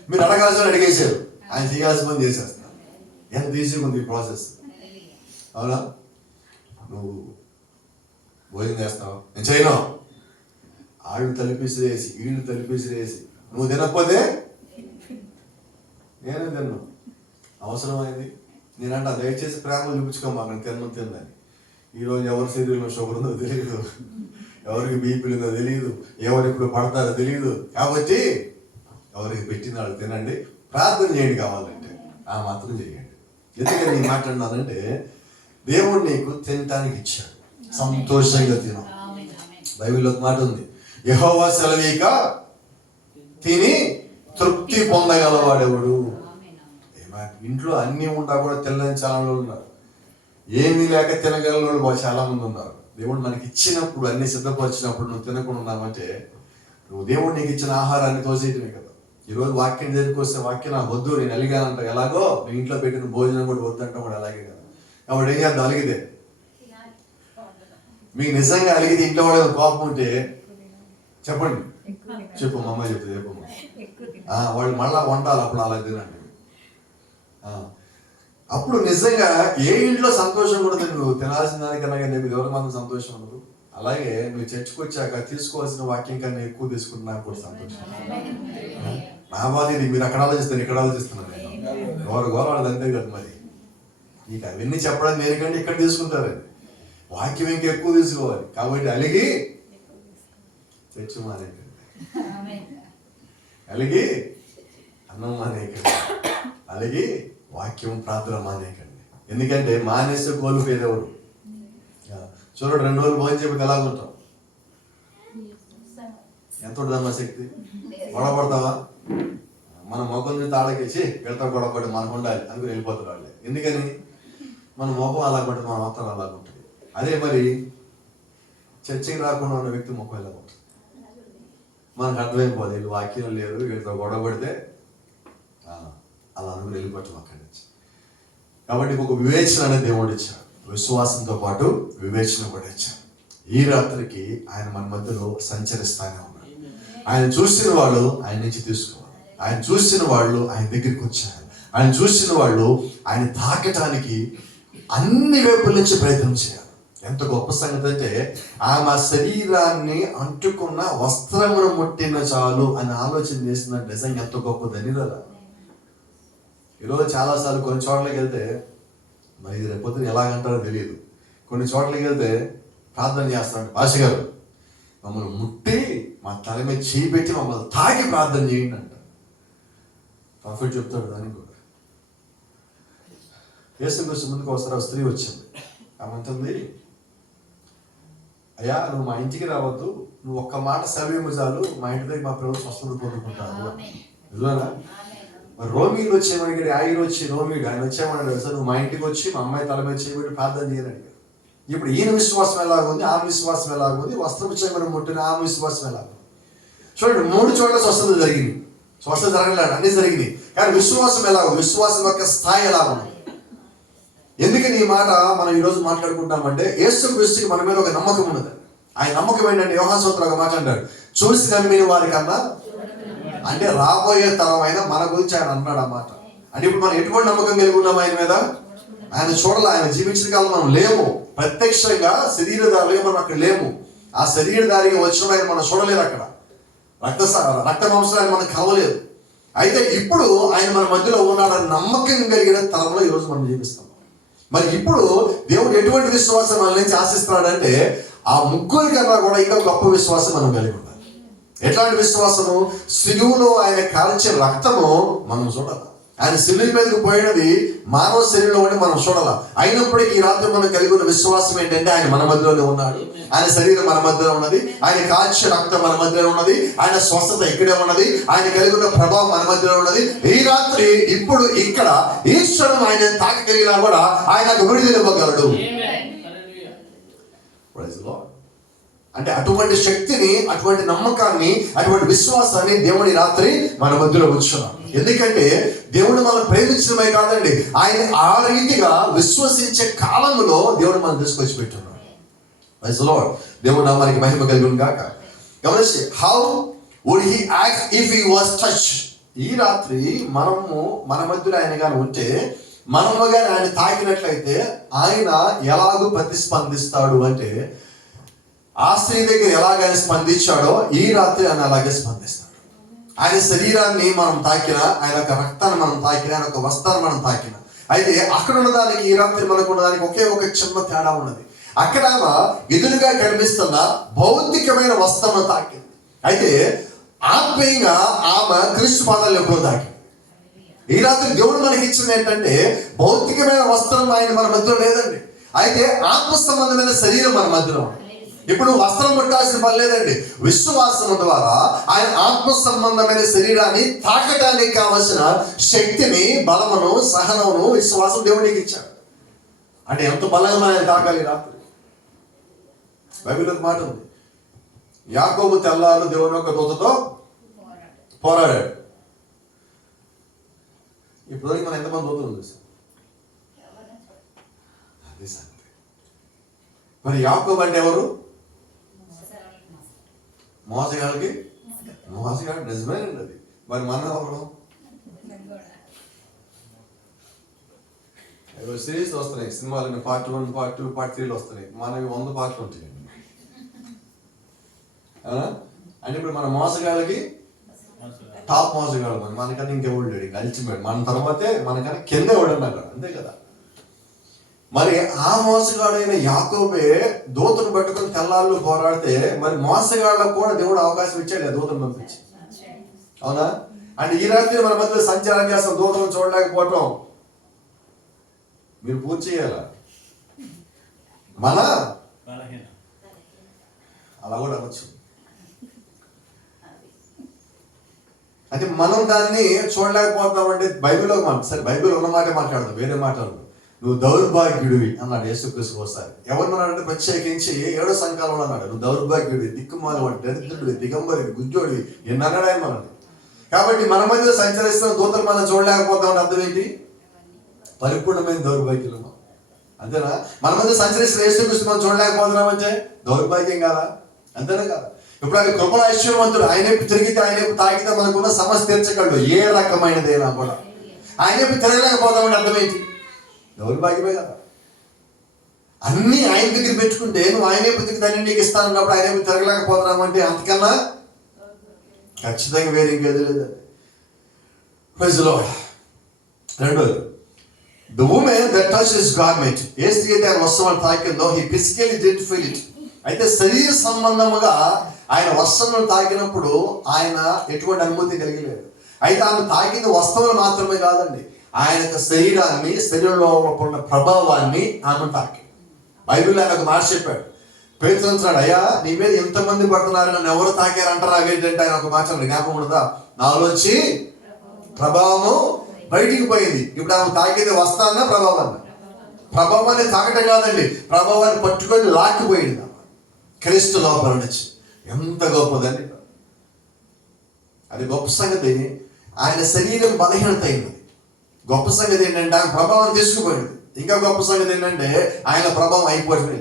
మీరు అడగాల్సిన అడిగేశారు, ఆయన చేయాల్సిన పని చేసేస్తున్నారు. ఎంత ఈజీగా ఉంది ఈ ప్రాసెస్, అవునా? నువ్వు భోజనం చేస్తావు, నేను చేయను. ఆళ్ళు తలిపిసిరేసి వీళ్ళు తలిపిసిరేసి నువ్వు తినకపోతే నేనే తిన్నాను. అవసరమైంది నేనంట దయచేసి ప్రేమ చూపించుకోమా నేను తిందని. ఈరోజు ఎవరి శరీరంలో షుగర్ ఉందో తెలియదు, ఎవరికి బీపీలు ఉందో తెలియదు, ఎవరు ఇప్పుడు పడతారో తెలియదు. కాబట్టి ఎవరికి పెట్టిన వాళ్ళు తినండి, ప్రార్థన చేయండి, కావాలంటే ఆ మాత్రం చేయండి. ఎందుకని నేను మాట్లాడినానంటే దేవుడు నీకు తినటానికి ఇచ్చాడు, సంతోషంగా తిను. బైబిల్లో ఒక మాట ఉంది, యెహోవా సెలవీక తిని తృప్తి పొందగలవాడెవడు. ఇంట్లో అన్నీ ఉంటా కూడా తినని చాలా మంది ఉన్నారు, ఏమీ లేక తినగల వాళ్ళు చాలా మంది ఉన్నారు. దేవుడు మనకి ఇచ్చినప్పుడు అన్ని సిద్ధపరిచినప్పుడు నువ్వు తినకుండా ఉన్నావంటే నువ్వు దేవుడు నీకు ఇచ్చిన ఆహారాన్ని తోసేయటమే కదా. ఈరోజు వాక్యం దగ్గరికి వస్తే వాక్యం నాకు వద్దు, నేను అలిగానంట, ఎలాగో నీ ఇంట్లో పెట్టిన భోజనం కూడా వద్దంటాం కూడా అలాగే కదా. కాబట్టి ఏం చేద్దాం, అలిగితే మీకు నిజంగా అలిగితే ఇంట్లో వాళ్ళ కోపం ఉంటే చెప్పండి, చెప్పు మా అమ్మాయి చెప్తుంది, చెప్పు వాళ్ళు మళ్ళా వంటాలి, అప్పుడు అలా తినండి. అప్పుడు నిజంగా ఏ ఇంట్లో సంతోషం ఉండదు, నువ్వు తినాల్సిన దానికన్నా కానీ ఎవరి మాత్రం సంతోషం ఉండదు. అలాగే నువ్వు చర్చకు వచ్చాక తీసుకోవాల్సిన వాక్యం కన్నా ఎక్కువ తీసుకుంటున్నా కూడా సంతోషం. నా బాధ ఇది, మీరు అక్కడ ఆలోచిస్తారు ఇక్కడ ఆలోచిస్తున్నారు, ఎవరు గోవాళ్ళు అంతే కదా. మరి నీకు అవన్నీ చెప్పడానికి నేనుకంటే ఇక్కడ తీసుకుంటారండి, వాక్యం ఇంకా ఎక్కువ తీసుకోవాలి. కాబట్టి అలిగి చర్చ మానేకండి, అలిగి అన్నం మానేకండి, అలిగి వాక్యం ప్రార్థన మానేకండి. ఎందుకంటే మానేస్తే కోల్పోయేది ఎవరు? చూడండి, 2 రోజులు భోజనం చెప్పి ఎలాగుంటాం? ఎంత ఉంటుందమ్మా శక్తి? గొడవపడతావా? మన మొఖం నుంచి తాళకేసి వెళ్తా గొడవపడి మనకు ఉండాలి అనుకుని వెళ్ళిపోతారు వాళ్ళే. ఎందుకని? మన మొఖం అలాగుంటుంది, మన మొత్తం అలాగుంటుంది. అదే మరి చర్చకి రాకుండా ఉన్న వ్యక్తి ముఖం ఎలా ఉంటుంది? మనకు అర్థమైపోదు, వీళ్ళు వాక్యం లేరు, వీళ్ళతో గొడవ పడితే అలా అనుకుని వెళ్ళిపోతాం అక్కడి నుంచి. కాబట్టి ఒక వివేచన అనేది దేవుడు ఇచ్చాడు, విశ్వాసంతో పాటు వివేచన కూడా ఇచ్చాడు. ఈ రాత్రికి ఆయన మన మధ్యలో సంచరిస్తానే ఉన్నాడు. ఆయన చూసిన వాళ్ళు ఆయన నుంచి తీసుకోవాలి, ఆయన చూసిన వాళ్ళు ఆయన దగ్గరికి వచ్చారు, ఆయన చూసిన వాళ్ళు ఆయన తాకటానికి అన్ని వైపుల నుంచి ప్రయత్నం చేయాలి. ఎంత గొప్ప సంగతి అంటే ఆమె శరీరాన్ని అంటుకున్న వస్త్రమును ముట్టిన చాలు అని ఆలోచన చేసిన నిజంగా ఎంత గొప్పదని కదా. ఈరోజు చాలాసార్లు కొన్ని చోట్లకి వెళ్తే, మరి ఇది రేపొద్దున ఎలాగంటారో తెలియదు, కొన్ని చోట్లకి వెళ్తే ప్రార్థన చేస్తారంటే భాష గారు మమ్మల్ని ముట్టి మా తల మీద చేయి పెట్టి మమ్మల్ని తాకి ప్రార్థన చేయండి అంట. ప్రాఫిట్ చెప్తాడు దానికి కూడా. యేసుక్రీస్తు ముందుకు ఒకసారి స్త్రీ వచ్చింది, ఆమెంటుంది, అయ్యా నువ్వు మా ఇంటికి రావద్దు, నువ్వు ఒక్క మాట సెలవు చాలు, మా ఇంటి దగ్గర మా పిల్లలు స్వస్థత పొందుకుంటారు. నిజమేనా? మరి రోమిలు వచ్చేమని ఆయన వచ్చి రోమిలు ఆయన వచ్చేమన్నాడు సార్, నువ్వు మా ఇంటికి వచ్చి మా అమ్మాయి తల మీద చేయబడి ప్రార్థన చేయని. ఇప్పుడు ఈయన విశ్వాసం ఎలాగుంది, ఆమె విశ్వాసం ఎలాగుంది, వస్త్రం చేయమని ముట్టిన ఆమె విశ్వాసం ఎలాగుంది? చూడండి, 3 చోట్ల స్వస్థత జరిగింది, స్వస్థత జరగలేదు, అన్ని జరిగింది. కానీ విశ్వాసం ఎలాగుంది, విశ్వాసం యొక్క స్థాయి ఎలా ఉంది? ఎందుకని ఈ మాట మనం ఈరోజు మాట్లాడుకుంటామంటే యేసుక్రీస్తుకి మన మీద ఒక నమ్మకం ఉన్నది. ఆయన నమ్మకం ఏంటంటే యోహాను సువార్తలో ఒక మాట అంటాడు, చూసి నమ్మిన వారికన్నా, అంటే రాబోయే తరం అయినా మన గురించి ఆయన అన్నాడు అన్నమాట. అంటే ఇప్పుడు మనం ఎటువంటి నమ్మకం కలిగి ఉన్నాం ఆయన మీద? ఆయన చూడాలి, ఆయన జీవించిన కాలం మనం లేము, ప్రత్యక్షంగా శరీరధారిగా మనం అక్కడ లేము. ఆ శరీరధారిగా వచ్చిన ఆయన మనం చూడలేదు, అక్కడ రక్త మాంసాలు మనకు కలవలేదు. అయితే ఇప్పుడు ఆయన మన మధ్యలో ఉన్నాడని నమ్మకం కలిగిన తరంలో ఈరోజు మనం జీవిస్తాం. మరి ఇప్పుడు దేవుడు ఎటువంటి విశ్వాసం మన నుంచి ఆశిస్తున్నాడంటే ఆ ముగ్గురి కన్నా కూడా ఇంకా గొప్ప విశ్వాసం మనం కలిగి ఉండాలి. ఎట్లాంటి విశ్వాసము? శిలువలో ఆయన కాల్చిన రక్తము మనం చూడాలి, ఆయన శిలువ మీదకి పోయినది మానవ శరీరంలో ఉండి మనం చూడాల. అయినప్పటికీ ఈ రాత్రి మనం కలిగి ఉన్న విశ్వాసం ఏంటంటే ఆయన మన మధ్యలోనే ఉన్నాడు. ఆయన శరీరం మన మధ్యలో ఉన్నది, ఆయన కాల్చే రక్తం మన మధ్యలో ఉన్నది, ఆయన స్వస్థత ఇక్కడే ఉన్నది, ఆయన కలిగి ఉన్న ప్రభావం మన మధ్యలో ఉన్నది. ఈ రాత్రి ఇప్పుడు ఇక్కడ ఈ క్షణం ఆయన తాకగలిగినా కూడా ఆయన విడుదల ఇవ్వగలడు. అంటే అటువంటి శక్తిని, అటువంటి నమ్మకాన్ని, అటువంటి విశ్వాసాన్ని దేవుడి రాత్రి మన మధ్యలో ఉంచున్నాం. ఎందుకంటే దేవుడు మనం ప్రేమించడమే కాదండి, ఆయన ఆ రీతిగా విశ్వసించే కాలంలో దేవుడు మనం తీసుకొచ్చి పెట్టున్నాడు. దేవుడు నామానికి మహిమ కలుగును గాక. గమనించి how would he act if he was touch. ఈ రాత్రి మనము మన మధ్యలో ఆయన గాని ఉంటే, మనము గాని ఆయన తాకినట్లయితే ఆయన ఎలాగూ ప్రతిస్పందిస్తాడు అంటే, ఆ స్త్రీ దగ్గర ఎలాగైనా స్పందించాడో ఈ రాత్రి ఆయన అలాగే స్పందిస్తాడు. ఆయన శరీరాన్ని మనం తాకినా, ఆయన యొక్క రక్తాన్ని మనం తాకినా, ఆయన యొక్క వస్త్రాన్ని మనం తాకినా, అయితే అక్కడ ఉన్నదానికి ఈ రాత్రి మనకు ఉన్నదానికి ఒకే ఒక చిన్న తేడా ఉన్నది. అక్కడ ఎదురుగా కనిపిస్తున్న భౌతికమైన వస్త్రం తాకింది, అయితే ఆత్మీయంగా ఆమె క్రీస్తు పాదాలు ఎప్పుడో తాకింది. ఈ రాత్రి దేవుడు మనకి ఇచ్చింది ఏంటంటే, భౌతికమైన వస్త్రం ఆయన మన మధ్యలో లేదండి, అయితే ఆత్మ సంబంధమైన శరీరం మన మధ్యలో ఉంది. ఇప్పుడు వస్త్రం ముట్టాల్సిన పని లేదండి, విశ్వాసం ద్వారా ఆయన ఆత్మ సంబంధమైన శరీరాన్ని తాకడానికి కావలసిన శక్తిని, బలమును, సహనమును విశ్వాసం దేవుడికి ఇచ్చాడు. అంటే ఎంత బలంగా ఆయన తాకాలి రాత్రి. బైబిల్ ఒక మాట ఉంది, యాకోబు తెల్లారు దేవుని యొక్క దూతతో పోరాడాడు. ఇప్పుడు మనం ఎంతమంది దూతలు చూసాం, అది సంగతి. మరి యాకోబు అంటే ఎవరు? మోసగాళ్ళకి మోసగాడు, నిజమేనండి అది. మరి మన ఎవరు? సిరీస్ వస్తున్నాయి, సినిమాలు పార్ట్ 1, పార్ట్ 2, పార్ట్ 3 వస్తున్నాయి. మనవి 100 పార్ట్లు ఉంటాయి. అంటే ఇప్పుడు మన మోసగాళ్ళకి టాప్ మోసగాడు, మనకన్నా ఇంకెవడు లేడు, అల్టిమేట్. మన తర్వాతే మనకన్నా కింద ఎవడన్నాడు, అంతే కదా. మరి ఆ మోసగాడైన యాకోబే దూతను పట్టుకుని తెల్లాళ్ళు పోరాడితే, మరి మోసగాళ్ళకు కూడా దేవుడు అవకాశం ఇచ్చాడు దూతను పంపించి, అవునా? అంటే ఈ రాత్రి మన మధ్యలో సంచారం చేస్తాం, దూతను చూడలేకపోవటం మీరు పూర్తి చేయాలా? మన అలా కూడా అనొచ్చు. అంటే మనం దాన్ని చూడలేకపోతున్నాం అంటే బైబిల్లో సరే, బైబిల్ ఉన్న మాట మాట్లాడదాం, వేరే మాట్లాడదు. నువ్వు దౌర్భాగ్యుడివి అన్నాడు యేసుక్రీస్తు ఒకసారి. ఎవరిమన్నాడంటే ప్రత్యేకించి 7వ సంకాలంలో అన్నాడు, నువ్వు దౌర్భాగ్యుడివి, దిక్కుమాలివాడు, దరిద్రుడివి, దిగంబరివి, గుజ్జోడివి, ఎన్నన్నాడు ఆయన మనల్ని. కాబట్టి మన మధ్య సంచరిస్తున్న దూతలు మనం చూడలేకపోతామని అర్థం ఏంటి? పరిపూర్ణమైన దౌర్భాగ్యులు, అంతేనా? మన మధ్య సంచరిస్తున్న యేసుక్రీస్తు మనం చూడలేకపోతున్నామంటే దౌర్భాగ్యం కాదా? అంతేనా కాదా? ఇప్పుడు ఆయన కృపణ ఐశ్వర్యవంతుడు, ఆయనే తిరిగితే, ఆయనే తాకితే మనకున్న సమస్య తీర్చగలడు, ఏ రకమైనదైనా కూడా. ఆయనే తిరగలేకపోతామంటే అర్థమేంటి? దౌర్భాగ్యమే కదా. అన్నీ ఆయన దగ్గర పెట్టుకుంటే, నువ్వు ఆయనే బతికి దాన్ని నీకు ఇస్తానన్నప్పుడు ఆయనే తిరగలేకపోతున్నామంటే అంతకన్నా ఖచ్చితంగా వేరే ఇంకేది లేదండి. Praise the Lord. రెండోది, the women that touched his garment. ఏ స్త్రీ అయితే ఆయన వస్త్రాన్ని తాకిందో, he physically didn't feel it. అయితే శరీర సంబంధముగా ఆయన వస్త్రం తాకినప్పుడు ఆయన ఎటువంటి అనుభూతి కలిగలేదు. అయితే ఆమె తాకిన వస్త్రాలు మాత్రమే కాదండి, ఆయన యొక్క శరీరాన్ని, శరీరంలో ఉన్న ప్రభావాన్ని ఆమె తాకి. బైబిల్లో ఆయన ఒక మాట చెప్పాడు, పేతురు అంటున్నాడు, అయ్యా నీ మీద ఎంతమంది పడుతున్నారు, నన్ను ఎవరు తాకారంటారా ఏంటంటే ఆయన ఒక మాట జ్ఞాపకం ఉండదా, నాలోంచి ప్రభావము బయటికి పోయింది. ఇప్పుడు ఆమె తాకింది వస్త్రాన్న ప్రభావాన్ని? ప్రభావాన్ని తాకటం కాదండి, ప్రభావాన్ని పట్టుకొని లాక్కిపోయింది క్రీస్తు లోపల నుంచి. ఎంత గొప్పదండి అది! గొప్ప సంగతి. ఆయన శరీరం బలహీనత అయింది. గొప్ప సంగతి ఏంటంటే ఆయన ప్రభావం తీసుకుపోయింది. ఇంకా గొప్ప సంగతి ఏంటంటే ఆయన ప్రభావం అయిపోయింది.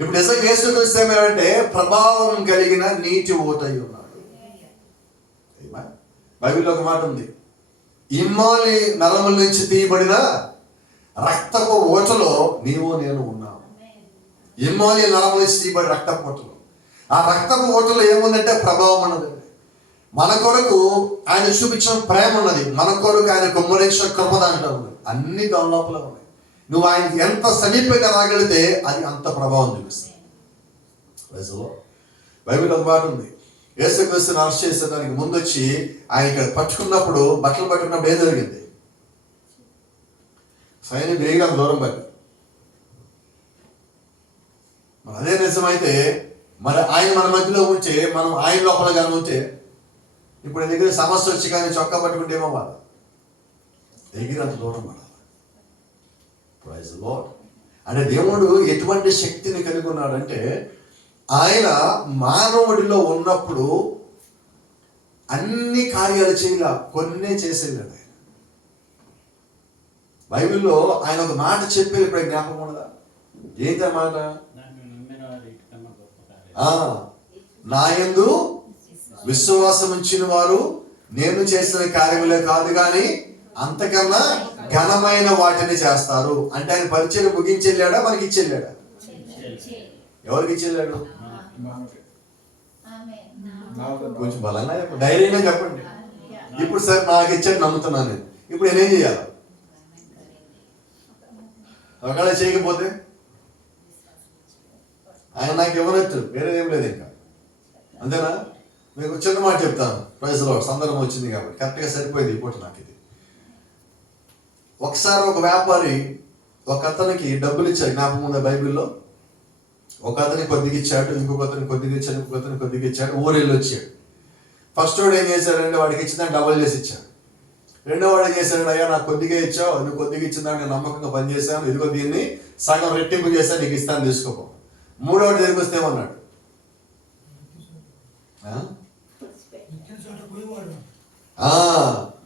ఇప్పుడు నిజంగా యేసుక్రీస్తు ఏమంటే ప్రభావం కలిగిన నీటి ఊటై ఉన్నాడు. బైబిల్లో ఒక మాట ఉంది, ఇమ్మాలి నరముల నుంచి తీయబడిన రక్తపు ఊటలో నీవు నేను ఉన్నావు. ఇమ్మాలి నరముల నుంచి తీయబడి రక్తపు ఊటలో, ఆ రక్తపు ఊటలో ఏముందంటే ప్రభావం అన్నది. మన కొరకు ఆయన చూపించిన ప్రేమ ఉన్నది, మన కొరకు ఆయన కుమ్మరించిన కృప దాంట్లో ఉన్నది, అన్ని దాని లోపల ఉన్నాయి. నువ్వు ఆయన ఎంత సమీపంగా రాగలిగితే అది అంత ప్రభావం చూపిస్తుంది. బైబిల్ ఒక మాట ఉంది, యేసుక్రీస్తుని అరెస్ట్ చేసేదానికి ముందు వచ్చి ఆయన ఇక్కడ పట్టుకున్నప్పుడు, బట్టలు పట్టుకున్నప్పుడు ఏం జరిగింది? సైనికుడు వేగంగా దూరం పడి. మరి అదే నిజమైతే మరి ఆయన మన మధ్యలో ఉంటే, మనం ఆయన లోపల కానీ ఉంటే, ఇప్పుడు దగ్గర సమస్య వచ్చి కానీ చొక్కా పట్టుకుంటే ఏమవ్వాలి? ఎగిరంత దూరం పడాలి. Praise the Lord. అంటే దేవుడు ఎటువంటి శక్తిని కలిగి ఉన్నాడంటే, ఆయన మానవుడిలో ఉన్నప్పుడు అన్ని కార్యాలు చేయాల, కొన్నే చేసేళ్ళాడు ఆయన. బైబిల్లో ఆయన ఒక మాట చెప్పేది ఇప్పుడు జ్ఞాపకం ఉండదా? ఏంటి ఆ మాట? నా యందు విశ్వాసం ఉంచిన వారు నేను చేసిన కార్యములే కాదు కానీ అంతకన్నా ఘనమైన వాటిని చేస్తారు. అంటే ఆయన పరిచయం ముగించెళ్ళాడా, మనకి ఇచ్చెళ్ళాడా? ఎవరికి ఇచ్చెళ్ళాడు? కొంచెం బలంగా చెప్పండి, ధైర్యంగా చెప్పండి. ఇప్పుడు సార్ నాకు ఇచ్చాడు, నమ్ముతున్నాను. ఇప్పుడు నేనేం చేయాలి? ఒకవేళ చేయకపోతే ఆయన నాకు ఇవ్వనట్టు వేరేదేం లేదు ఇంకా, అంతేనా? మీకు చిన్న మాట చెప్తాను. Praise the Lord. సందర్భం వచ్చింది కాబట్టి కరెక్ట్గా సరిపోయింది ఇప్పుడు నాకు ఇది. ఒకసారి ఒక వ్యాపారి ఒక అతనికి డబ్బులు ఇచ్చాడు, జ్ఞాపకం ఉందా బైబిల్లో? ఒక అతనికి కొద్దిగా ఇచ్చాడు, ఇంకొక అతనికి కొద్దిగా ఇచ్చాడు, ఇంకొక అతనికి కొద్దిగా ఇచ్చాడు, ఊరెళ్ళి వచ్చాడు. ఫస్ట్ వాడు ఏం చేశాడంటే వాడికి ఇచ్చిందాన్ని డబల్ చేసి ఇచ్చాడు. రెండో వాడు ఏం చేశాడు, అయ్యా నాకు కొద్దిగా ఇచ్చావు, నువ్వు కొద్దిగా ఇచ్చిందాన్ని నమ్మకంగా పనిచేశాను, ఇదిగో దీన్ని సగం రెట్టింపు చేశాను, నీకు ఇస్తాను, తీసుకోపో. మూడో వాడు దగ్గరికి వస్తే ఏమన్నాడు?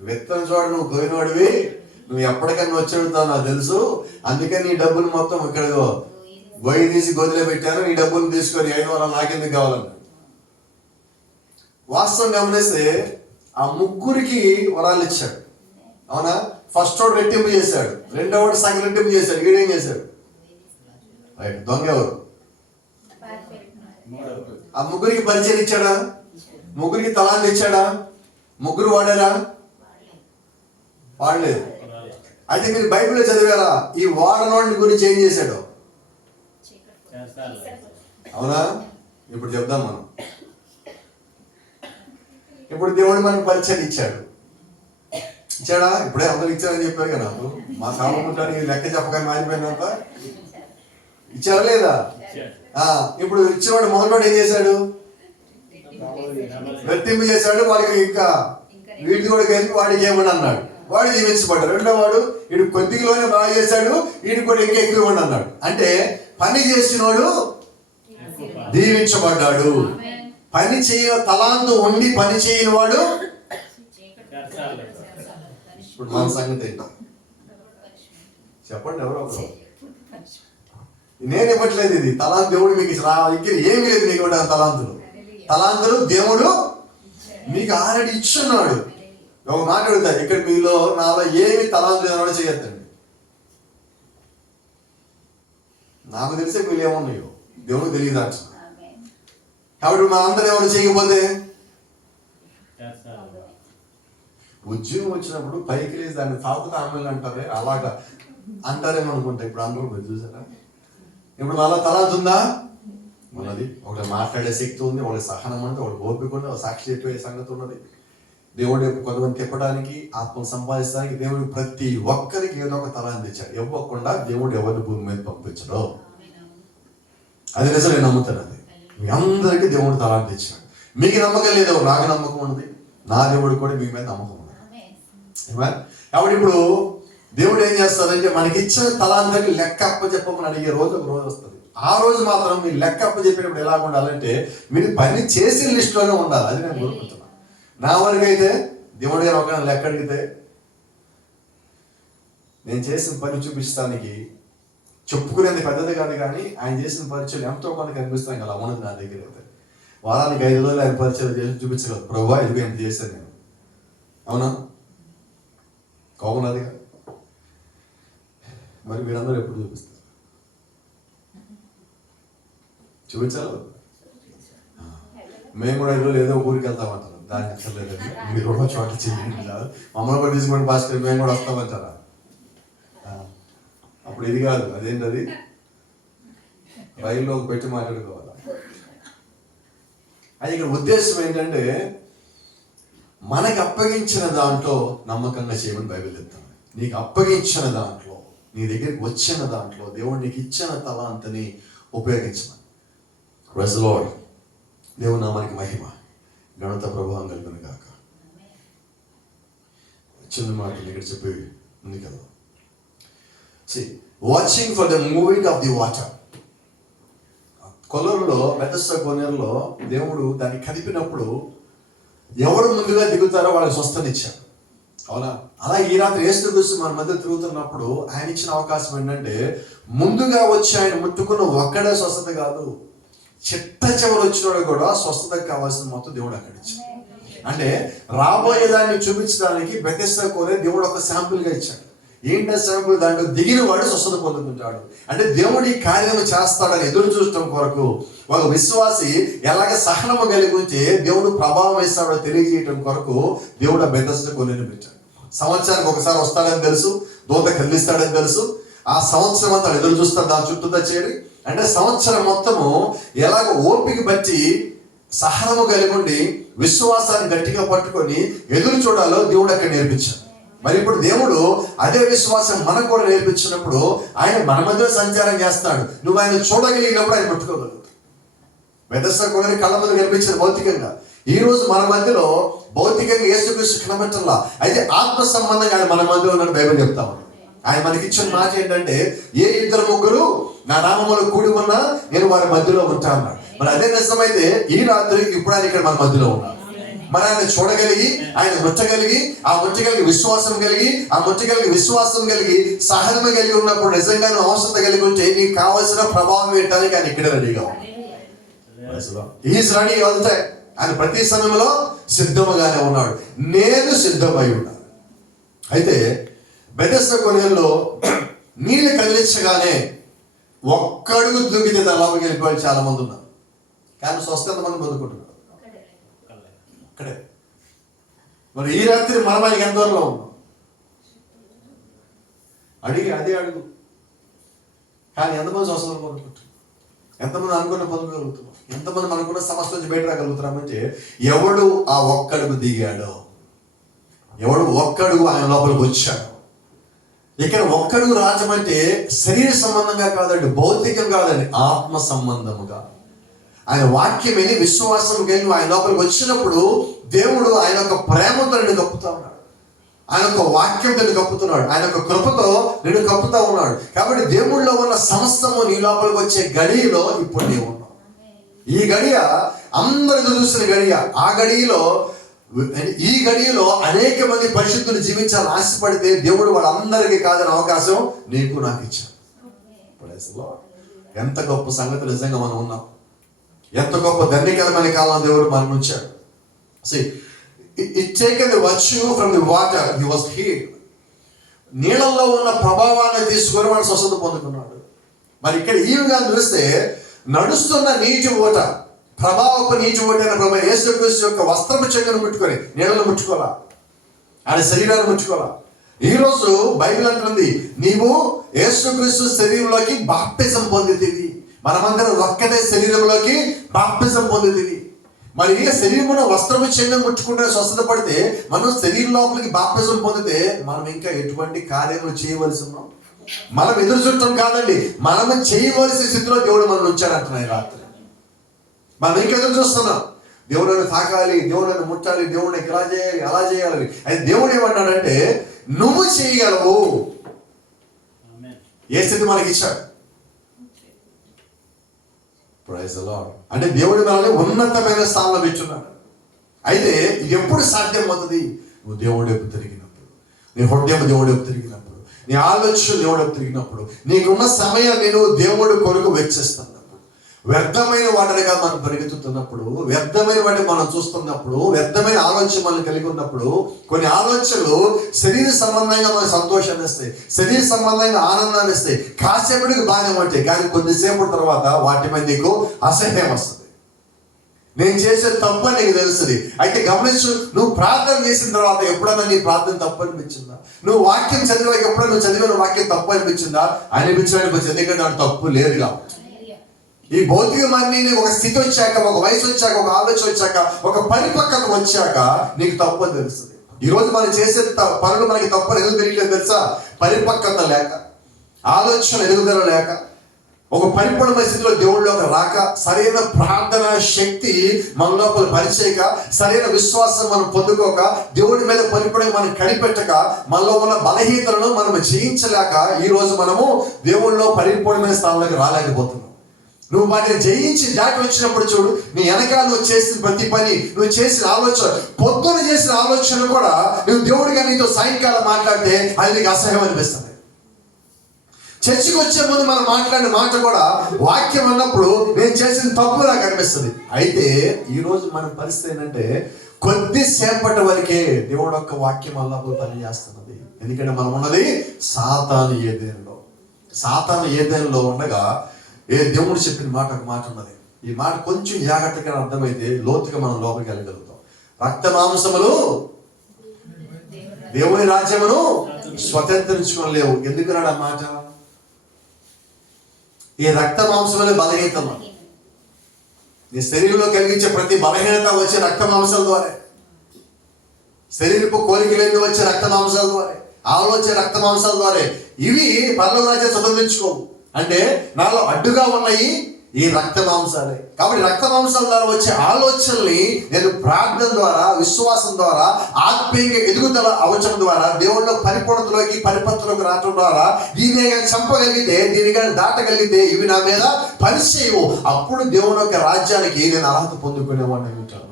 విత్తనం చోట నువ్వు పోయినవాడివి, నువ్వు ఎప్పటికన్నా వచ్చి అడుగుతావు నాకు తెలుసు, అందుకే నీ డబ్బులు మొత్తం ఇక్కడ గొయ్యి తీసి గొదిలో పెట్టాను, నీ డబ్బులు తీసుకొని 5 నాకెందుకు కావాలన్నా. వాస్తవం గమనిస్తే ఆ ముగ్గురికి వరాలు ఇచ్చాడు, అవునా? ఫస్ట్ వాడు రెట్టింపు చేశాడు, రెండో వాడు సగం రెట్టింపు చేశాడు. వీడేం చేశాడు? రైట్. దొంగ ఎవరు? ఆ ముగ్గురికి పరిచయం ఇచ్చాడా? ముగ్గురికి తలాంటి ఇచ్చాడా? ముగ్గురు వాడారా? వాడలేదు. అయితే మీరు బైబిల్లో చదివారా ఈ వాడనోడి గురించి ఏం చేశాడు? అవునా? ఇప్పుడు చెప్దాం మనం. ఇప్పుడు దేవుడు మనకు పరిచయం ఇచ్చాడు, ఇచ్చాడా? ఇప్పుడే అందరు ఇచ్చారని చెప్పారు కదా. మా సామర్థ్యానికి లెక్క చెప్పగానే మారిపోయినంత ఇచ్చారా లేదా? ఇప్పుడు ఇచ్చినవాడు మొదటివాడు ఏం చేశాడు? రెట్టింపు చేశాడు. వాడికి ఇంకా వీడికి కూడా కలిపి వాడికి ఏమని అన్నాడు, వాడు దీవించబడ్డాడు. రెండో వాడు వీడు కొద్దిలోనే బాగా చేశాడు, వీడికి కూడా ఇంకా ఎక్కువ ఇవ్వండి అన్నాడు. అంటే పని చేసినోడు దీవించబడ్డాడు. పని చేయ తలాంతు ఉండి పని చేయని వాడు. ఇప్పుడు మన సంగతి చెప్పండి, ఎవరో ఒకరు. నేను ఇవ్వట్లేదు, ఇది తలాంతు దేవుడు మీకు ఇక్కడ ఏమి లేదు. మీకు తలాంతులు దేవుడు మీకు ఆల్రెడీ ఇచ్చున్నాడు. ఒక మాట అడుగుతారు, ఇక్కడ మీలో నాలో ఏమి తలాంతులు చేయొద్దండి. నాకు తెలిసే మీరు ఏమున్నాయో దేవుడు తెలియదు అంట. కాబట్టి మా అందరూ ఎవరు చేయకపోతే ఉద్యోగం వచ్చినప్పుడు పైకి లేసి దాన్ని తాకుతా ఆమెలు అంటారే, అలాగా అంటారేమో అనుకుంటా. ఇప్పుడు అందరూ మీరు చూసారా? ఇప్పుడు వాళ్ళ తలాంతు ఉందా? ఉన్నది. ఒకటి మాట్లాడే శక్తి ఉంది, ఒకటి సహనం ఉంది, ఒకటి ఓపిక ఉంది, ఒక సాక్షి చెప్పే సంగతి ఉన్నది. దేవుడు కొంతమంది తిప్పడానికి, ఆత్మను సంపాదించడానికి దేవుడు ప్రతి ఒక్కరికి ఏదో ఒక తలాంతు ఇచ్చాడు. ఇవ్వకుండా దేవుడు ఎవరిని భూమి మీద పంపించడు. అది నిజం, నేను నమ్ముతాను. అది మీ అందరికీ దేవుడు తలాంతు ఇచ్చాడు. మీకు నమ్మకం లేదు, నాకు నమ్మకం ఉన్నది, నా దేవుడు కూడా మీ మీద నమ్మకం ఉంది. కాబట్టి ఇప్పుడు దేవుడు ఏం చేస్తాడంటే మనకి ఇచ్చిన తలాంతకి లెక్క అప్పచెప్పమని అడిగే రోజు ఒక రోజు వస్తుంది. ఆ రోజు మాత్రం మీరు లెక్క అప్పచెప్పేటప్పుడు ఎలా ఉండాలంటే మీరు పని చేసిన లిస్టులోనే ఉండాలి. అది నేను కోరుకుంటున్నాను. నా వరకు అయితే దేవుడు గారు ఒక లెక్క అడిగితే నేను చేసిన పని చూపించడానికి చెప్పుకునేది పెద్దది కాదు, కానీ ఆయన చేసిన పరిచయం ఎంతో కొంత కనిపిస్తాను కదా. ఉన్నది నా దగ్గర అయితే వారానికి 5 రోజులు ఆయన పరిచయం చేసి చూపించగలరు. ప్రభువా ఇదిగో ఎంత చేశాను నేను. అవునా? కోపనదిగా. మరి మీరందరూ ఎప్పుడు చూపిస్తారు? చూపించాలి. మేము కూడా ఈరోజు ఏదో ఊరికి వెళ్తామంటారు, దానికి నచ్చలేదండి, మీరు కూడా చోట చేయండి, మమ్మల్ని కూడా తీసుకోండి భాస్కర్, మేము కూడా వస్తామంటారా? అప్పుడు ఇది కాదు, అదేంటది రైల్లో పెట్టి మాట్లాడుకోవాలా? అది ఇక్కడ ఉద్దేశం ఏంటంటే మనకు అప్పగించిన దాంట్లో నమ్మకంగా చేయమని బైబిల్ చెప్తాను. నీకు అప్పగించిన దాంట్లో, నీ దగ్గరికి వచ్చిన దాంట్లో దేవుడు నీకు ఇచ్చిన తలాంతని ఉపయోగించమని. Praise the Lord. దేవుని నామానికి మహిమ, ఘనత, ప్రభావం కలుగును గాక. చిన్న మాటలు ఇక్కడ చెప్పి ముందుకెళ్దాం. Watching for the moving of the water. కొలరులో, బెతెస్దా కోనేరులో దేవుడు దాన్ని కదిపినప్పుడు ఎవరు ముందుగా దిగుతారో వాళ్ళకి స్వస్థనిచ్చారు. అవునా? అలా ఈ రాత్రి యేసుక్రీస్తు మన మధ్య తిరుగుతున్నప్పుడు ఆయన ఇచ్చిన అవకాశం ఏంటంటే, ముందుగా వచ్చి ఆయన ముట్టుకున్న ఒక్కడే స్వస్థత కాదు, చిట్ట చివరి వచ్చినోడు కూడా స్వస్థతకు కావాల్సిన మొత్తం దేవుడు అక్కడ ఇచ్చాడు. అంటే రాబోయేదాన్ని చూపించడానికి బెతెస్దా కోనేరు దేవుడు ఒక శాంపుల్గా ఇచ్చాడు. ఏంటో శాంపుల్? దాంట్లో దిగిన వాడు స్వస్థత పొందుతుంటాడు. అంటే దేవుడి కార్యం చేస్తాడని ఎదురు చూడటం కొరకు ఒక విశ్వాసి ఎలాగ సహనము కలిగి ఉంటే దేవుడు ప్రభావం ఇస్తాడో తెలియజేయటం కొరకు దేవుడు ఆ బెతెస్దా కోనేరుని పెట్టాడు. సంవత్సరానికి ఒకసారి వస్తాడని తెలుసు, దూత కదిలిస్తాడని తెలుసు. ఆ సంవత్సరం అంతా ఎదురు చూస్తాడు దాని చుట్టూతా చేరి. అంటే సంవత్సరం మొత్తము ఎలాగ ఓపిక బట్టి సహనము కలిగి ఉండి విశ్వాసాన్ని గట్టిగా పట్టుకొని ఎదురు చూడాలో దేవుడు అక్కడ నేర్పించాడు. మరి ఇప్పుడు దేవుడు అదే విశ్వాసం మనకు కూడా నేర్పించినప్పుడు ఆయన మన మధ్య సంచారం చేస్తాడు. నువ్వు ఆయన చూడగలిగినప్పుడు ఆయన పట్టుకోగలవు. బెతెస్దా కోనేరు కళ్ళ ముందు కనిపించింది భౌతికంగా. ఈ రోజు మన మధ్యలో భౌతికంగా యేసుక్రీస్తు కనబట్టంలా, అయితే ఆత్మ సంబంధంగా ఆయన మన మధ్యలో ఉన్నాడు బైబిల్ చెప్తాము. ఆయన మనకి ఇచ్చిన మాట ఏంటంటే, ఏ ఇద్దరు ముగ్గురు నా నామములో కూడి ఉన్నా నేను వారి మధ్యలో ఉంటా అన్నాడు. మరి అదే నిజమైతే ఈ రాత్రి ఇప్పుడు ఆయన ఇక్కడ మన మధ్యలో ఉన్నాడు. మరి ఆయన చూడగలిగి, ఆయన ముట్టగలిగి, ఆ ముట్టగలిగి విశ్వాసం కలిగి, ఆ ముట్టగలిగి విశ్వాసం కలిగి సహనము కలిగి ఉన్నప్పుడు నిజంగా నువ్వు అవసరం కలిగి ఉంటే నీకు కావాల్సిన ప్రభావం పెట్టడానికి ఆయన ఇక్కడ రెడీగా ఉన్నాడు. Is ready all the time. ఆయన ప్రతి సమయంలో సిద్ధముగానే ఉన్నాడు. నేను సిద్ధమై ఉన్నాను. అయితే బెతెస్దా కోనేరులో నీళ్ళు కదిలించగానే ఒక్కడుగు దూకితే తలాపకి వెళ్ళిపోయి చాలా మంది ఉన్నారు. కానీ స్వస్థత మంది పొందుకుంటున్నారు అక్కడే. మరి ఈ రాత్రి మనం ఆయనకి ఎంత దూరంలో ఉన్నాం? అడిగి అదే అడుగు. కానీ ఎంతమంది స్వస్థత పొందుకుంటున్నారు? ఎంతమంది అనుకున్న పొందుకోగలుగుతున్నారు? ఎంతమంది అనుకున్న సమస్య నుంచి బయట రాగలుగుతున్నామంటే ఎవడు ఆ ఒక్కడుగు దిగాడో, ఎవడు ఒక్కడుగు ఆయన లోపలికి వచ్చాడు. ఇక్కడ ఒక్కడుగు రాజం అంటే శరీర సంబంధంగా కాదండి, భౌతికం కాదండి, ఆత్మ సంబంధముగా. ఆయన వాక్యం విని విశ్వాసం కలిగి ఆయన లోపలికి వచ్చినప్పుడు దేవుడు ఆయన యొక్క ప్రేమతో నిన్ను కప్పుతా ఉన్నాడు. ఆయన యొక్క వాక్యంతో నిన్ను కప్పుతున్నాడు. ఆయన యొక్క కృపతో నిన్ను కప్పుతా ఉన్నాడు. కాబట్టి దేవుళ్ళలో ఉన్న సమస్తము నీ లోపలికి వచ్చే గడియలో ఇప్పుడు నీవు ఉన్నావు. ఈ గడియ అందరూ చూసిన గడియ. ఈ గడియలో అనేక మంది పరిశుద్ధులు జీవించాలని ఆశపడితే దేవుడు వాళ్ళందరికీ కాదని అవకాశం నీకు నాకు ఇచ్చాడు. ఎంత గొప్ప సంగతి నిజంగా మనం ఉన్నాం. ఎంత గొప్ప ధన్యకరమైన కాలం దేవుడు మనం ఉంచాడు. It taken the virtue from the water, he was healed. నీళ్ళల్లో ఉన్న ప్రభావాన్ని తీసుకొని వాడు స్వస్థత పొందుకున్నాడు. మరి ఇక్కడ ఈ విధంగా చూస్తే నడుస్తున్న నీటి ఓట, ప్రభావపు నీటి ఓట అయిన ప్రభు యేసుక్రీస్తు యొక్క వస్త్రపు చెంగును ముట్టుకొని నీళ్ళను ముట్టుకోవాలా, ఆయన శరీరాన్ని ముట్టుకోవాలా. ఈరోజు బైబిల్ అంటుంది, నీవు యేసుక్రీస్తు శరీరంలోకి బాప్టిజం పొందితివి. మనమందరం ఒక్కటే శరీరంలోకి బాప్టిజం పొందితివి. మరి శరీరంలో వస్త్రము చెంగును ముట్టుకుంటే స్వస్థత పడితే, మనం శరీరం లోపలికి బాప్టిజం పొందితే మనం ఇంకా ఎటువంటి కార్యములు చేయవలసి ఉన్నాం? మనం ఎదురు చూడటం కాదండి, మనం చేయవలసిన స్థితిలో దేవుడు మనం ఉంచాడంటున్నాయి రాత్రి. మనం ఇంకా ఎదురు చూస్తున్నాం. దేవుడు నన్ను తాకాలి, దేవుడు నన్ను ముట్టాలి, దేవుడిని ఇలా చేయాలి, అలా చేయాలి. అయితే దేవుడు ఏమన్నాడంటే, నువ్వు చేయగలవు. ఏ స్థితి మనకి ఇచ్చాడు? Praise the Lord. అంటే దేవుడి మనల్ని ఉన్నతమైన స్థానంలో పెట్టున్నాడు. అయితే ఇది ఎప్పుడు సాధ్యం అవుతుంది? నువ్వు దేవుడి వైపు తిరిగినప్పుడు, నీ హృదయం దేవుడి వైపు తిరిగినప్పుడు, నీ ఆలోచన దేవుడి వైపు తిరిగినప్పుడు, నీకున్న సమయాన్ని నువ్వు దేవుడి కొరకు వెచ్చిస్తున్నప్పుడు, వ్యర్థమైన వాటిగా మనం పరిగెత్తుతున్నప్పుడు, వ్యర్థమైన వాటిని మనం చూస్తున్నప్పుడు, వ్యర్థమైన ఆలోచన మనం కలిగి ఉన్నప్పుడు, కొన్ని ఆలోచనలు శరీర సంబంధంగా మనకు సంతోషాన్ని ఇస్తాయి, శరీర సంబంధంగా ఆనందాన్ని ఇస్తాయి, కాసేపటికి బాగానే ఉంటాయి. కానీ కొద్దిసేపటి తర్వాత వాటి మీద నీకు అసహ్యం వస్తుంది. నేను చేసే తప్పు నీకు తెలుస్తుంది. అయితే గమనించు, నువ్వు ప్రార్థన చేసిన తర్వాత ఎప్పుడైనా నీ ప్రార్థన తప్పు అనిపించిందా? నువ్వు వాక్యం చదివాక ఎప్పుడైనా నువ్వు చదివిన వాక్యం తప్పు అనిపించిందా? అనిపించడానికి ఎందుకంటే నాకు తప్పు లేదు కాబట్టి. ఈ భౌతికమన్నీ ఒక స్థితి వచ్చాక, ఒక వయసు వచ్చాక, ఒక ఆలోచన వచ్చాక, ఒక పరిపక్వత వచ్చాక నీకు తప్పు అని తెలుస్తుంది. ఈరోజు మనం చేసే పనులు మనకి తప్పని ఎందుకు తెలియలేదు తెలుసా? పరిపక్వత లేక, ఆలోచన ఎదుగుదల లేక, ఒక పరిపూర్ణమైన స్థితిలో దేవుళ్ళలోకి రాక, సరైన ప్రార్థన శక్తి మన లోపల పరిచేయక, సరైన విశ్వాసం మనం పొందుకోక, దేవుడి మీద పరిపూర్ణంగా మనం కనిపెట్టక, మనలో ఉన్న బలహీనతలను మనం జయించలేక ఈరోజు మనము దేవుళ్ళలో పరిపూర్ణమైన స్థానంలోకి రాలేకపోతున్నాం. నువ్వు వాటిని జయించి దాటి వచ్చినప్పుడు చూడు, నీ వెనకాల నువ్వు చేసిన ప్రతి పని, నువ్వు చేసిన ఆలోచన, పొద్దున చేసిన ఆలోచన కూడా నువ్వు దేవుడిగా నీతో సాయంకాలం మాట్లాడితే అది నీకు అసహ్యం అనిపిస్తుంది. చర్చికి వచ్చే ముందు మనం మాట్లాడిన మాట కూడా వాక్యం అన్నప్పుడు నేను చేసిన తప్పు నాకు అనిపిస్తుంది. అయితే ఈరోజు మన పరిస్థితి ఏంటంటే కొద్దిసేపటి వరకే దేవుడు యొక్క వాక్యం అల్లప్పుడు పని చేస్తున్నది. ఎందుకంటే మనం ఉన్నది సాతాను ఏదెనులో. సాతాను ఏదెనులో ఉండగా దేవుడు చెప్పిన మాట ఒక మాట ఉన్నది. ఈ మాట కొంచెం జాగ్రత్తగా అర్థమైతే లోతుగా మనం లోపలికి వెళ్ళగలుగుతాం. రక్త మాంసములు దేవుని రాజ్యమును స్వతంత్రించుకోలేవు. ఎందుకన్నాడు ఆ మాట? ఈ రక్త మాంసములే బలహీనత. నీ శరీరంలో కలిగించే ప్రతి బలహీనత వచ్చే రక్త మాంసాల ద్వారా, శరీరపు కోరికలన్నీ వచ్చే రక్త మాంసాల ద్వారా, ఆలోచన రక్త మాంసాల ద్వారా. ఇవి పరలోక రాజ్యాన్ని స్వతంత్రించుకోవు. అంటే నాలో అడ్డుగా ఉన్నాయి ఈ రక్త మాంసాలే. కాబట్టి రక్త మాంసాల ద్వారా వచ్చే ఆలోచనల్ని నేను ప్రార్థన ద్వారా, విశ్వాసం ద్వారా, ఆత్మీయంగా ఎదుగుదల అవసరం ద్వారా, దేవుళ్ళ పరిపూర్ణతలోకి పరిపత్తులోకి రావడం ద్వారా దీన్ని చంపగలిగితే, దీన్ని కానీ దాటగలిగితే ఇవి నా మీద పనిచేయవు. అప్పుడు దేవుని యొక్క రాజ్యానికి నేను అర్హత పొందుకునేవాడిని ఉంటాను.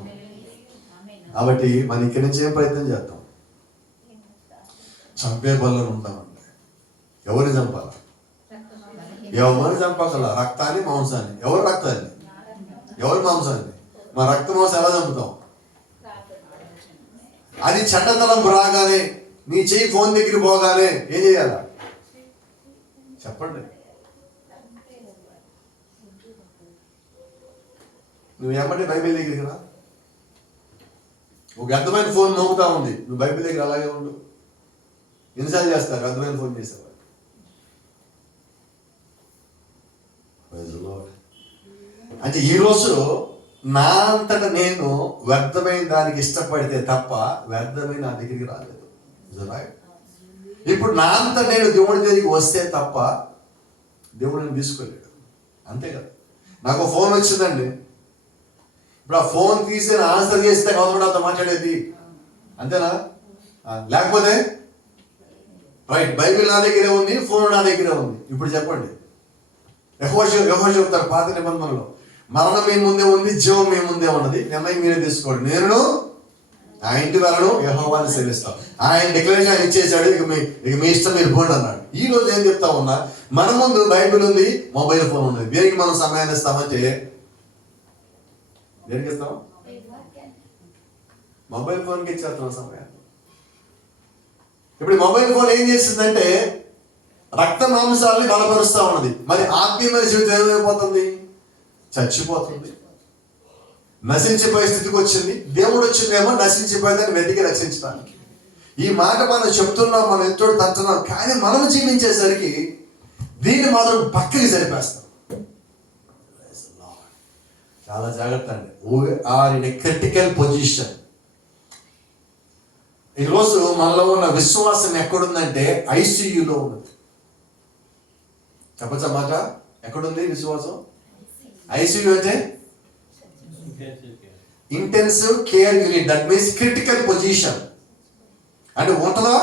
కాబట్టి మనం ఇక్కడి నుంచి ఏం ప్రయత్నం చేద్దాం? చంపే బలను ఉంటామంటే ఎవరిని చంపాలి? ఎవరిని చంపగల? రక్తాన్ని, మాంసాన్ని. ఎవరు రక్తాన్ని, ఎవరు మాంసాన్ని? మా రక్త మాంసం ఎలా చంపుతాం? అది చెడ్డతలం రాగానే, నీ చెయ్యి ఫోన్ దగ్గర పోగానే ఏం చేయాలా చెప్పండి? నువ్వు ఏమంటే బైబిల్ దగ్గరికి రా. ఒక అర్థమైన ఫోన్ మోగుతా ఉంది, నువ్వు బైబిల్ దగ్గర అలాగే ఉండు. ఎన్నిసార్లు చేస్తారు అర్థమైన ఫోన్ చేసేవారు? అంటే ఈరోజు నా అంతటా నేను వ్యర్థమైన దానికి ఇష్టపడితే తప్ప వ్యర్థమైన నా దగ్గరికి రాలేదు. ఇప్పుడు నా అంతా నేను దేవుడి దగ్గరికి వస్తే తప్ప దేవుడిని తీసుకోలేడు. అంతే కదా. నాకు ఫోన్ వచ్చిందండి, ఇప్పుడు ఆ ఫోన్ తీసి ఆన్సర్ చేస్తే గవర్నమెంట్ మాట్లాడేది అంతేనా? లేకపోతే రైట్, బైబిల్ నా దగ్గరే ఉంది, ఫోన్ నా దగ్గరే ఉంది. ఇప్పుడు చెప్పండి, యెహోవా చెప్తారు పాత నిబంధనలో, మరణం మీ ముందే ఉంది, జీవం మీ ముందే ఉన్నది, నిర్ణయం మీరే తీసుకోండి. నేను ఆ ఇంటి వాళ్ళను యెహోవాని సేవిస్తాం. ఆయన డిక్లరేషన్ ఆయన ఇచ్చేసాడు, ఇక మీ ఇష్టం మీరు పోండి అన్నాడు. ఈ రోజు ఏం చెప్తా ఉన్నా, మన ముందు బైబిల్ ఉంది, మొబైల్ ఫోన్ ఉంది. దేనికి మనం సమయాన్ని ఇస్తామంటే దేనికి ఇస్తాం? మొబైల్ ఫోన్కి ఇచ్చేస్తాం సమయాన్ని. ఇప్పుడు మొబైల్ ఫోన్ ఏం చేసిందంటే రక్త మాంసాలని బలపరుస్తూ ఉన్నది. మరి ఆత్మీయమైన జీవితం ఏమైపోతుంది? చచ్చిపోతుంది, నశించిపోయే స్థితికి వచ్చింది. దేవుడు వచ్చిందేమో నశించిపోయేదాన్ని వెతికి రక్షించడానికి. ఈ మాట మనం చెప్తున్నాం, మనం ఎంతో తంటున్నాం, కానీ మనం జీవించేసరికి దీన్ని మాత్రం పక్కకి సరిపేస్తాం. చాలా జాగ్రత్త అండి. Are in a critical position. ఈరోజు మనలో ఉన్న విశ్వాసం ఎక్కడుందంటే ఐసీయూలో ఉన్నది. చెప్పచ్చా మాట? ఎక్కడుంది విశ్వాసం? ఐసీయూ అంటే intensive care unit. That means critical position. అంటే ఉంటుందా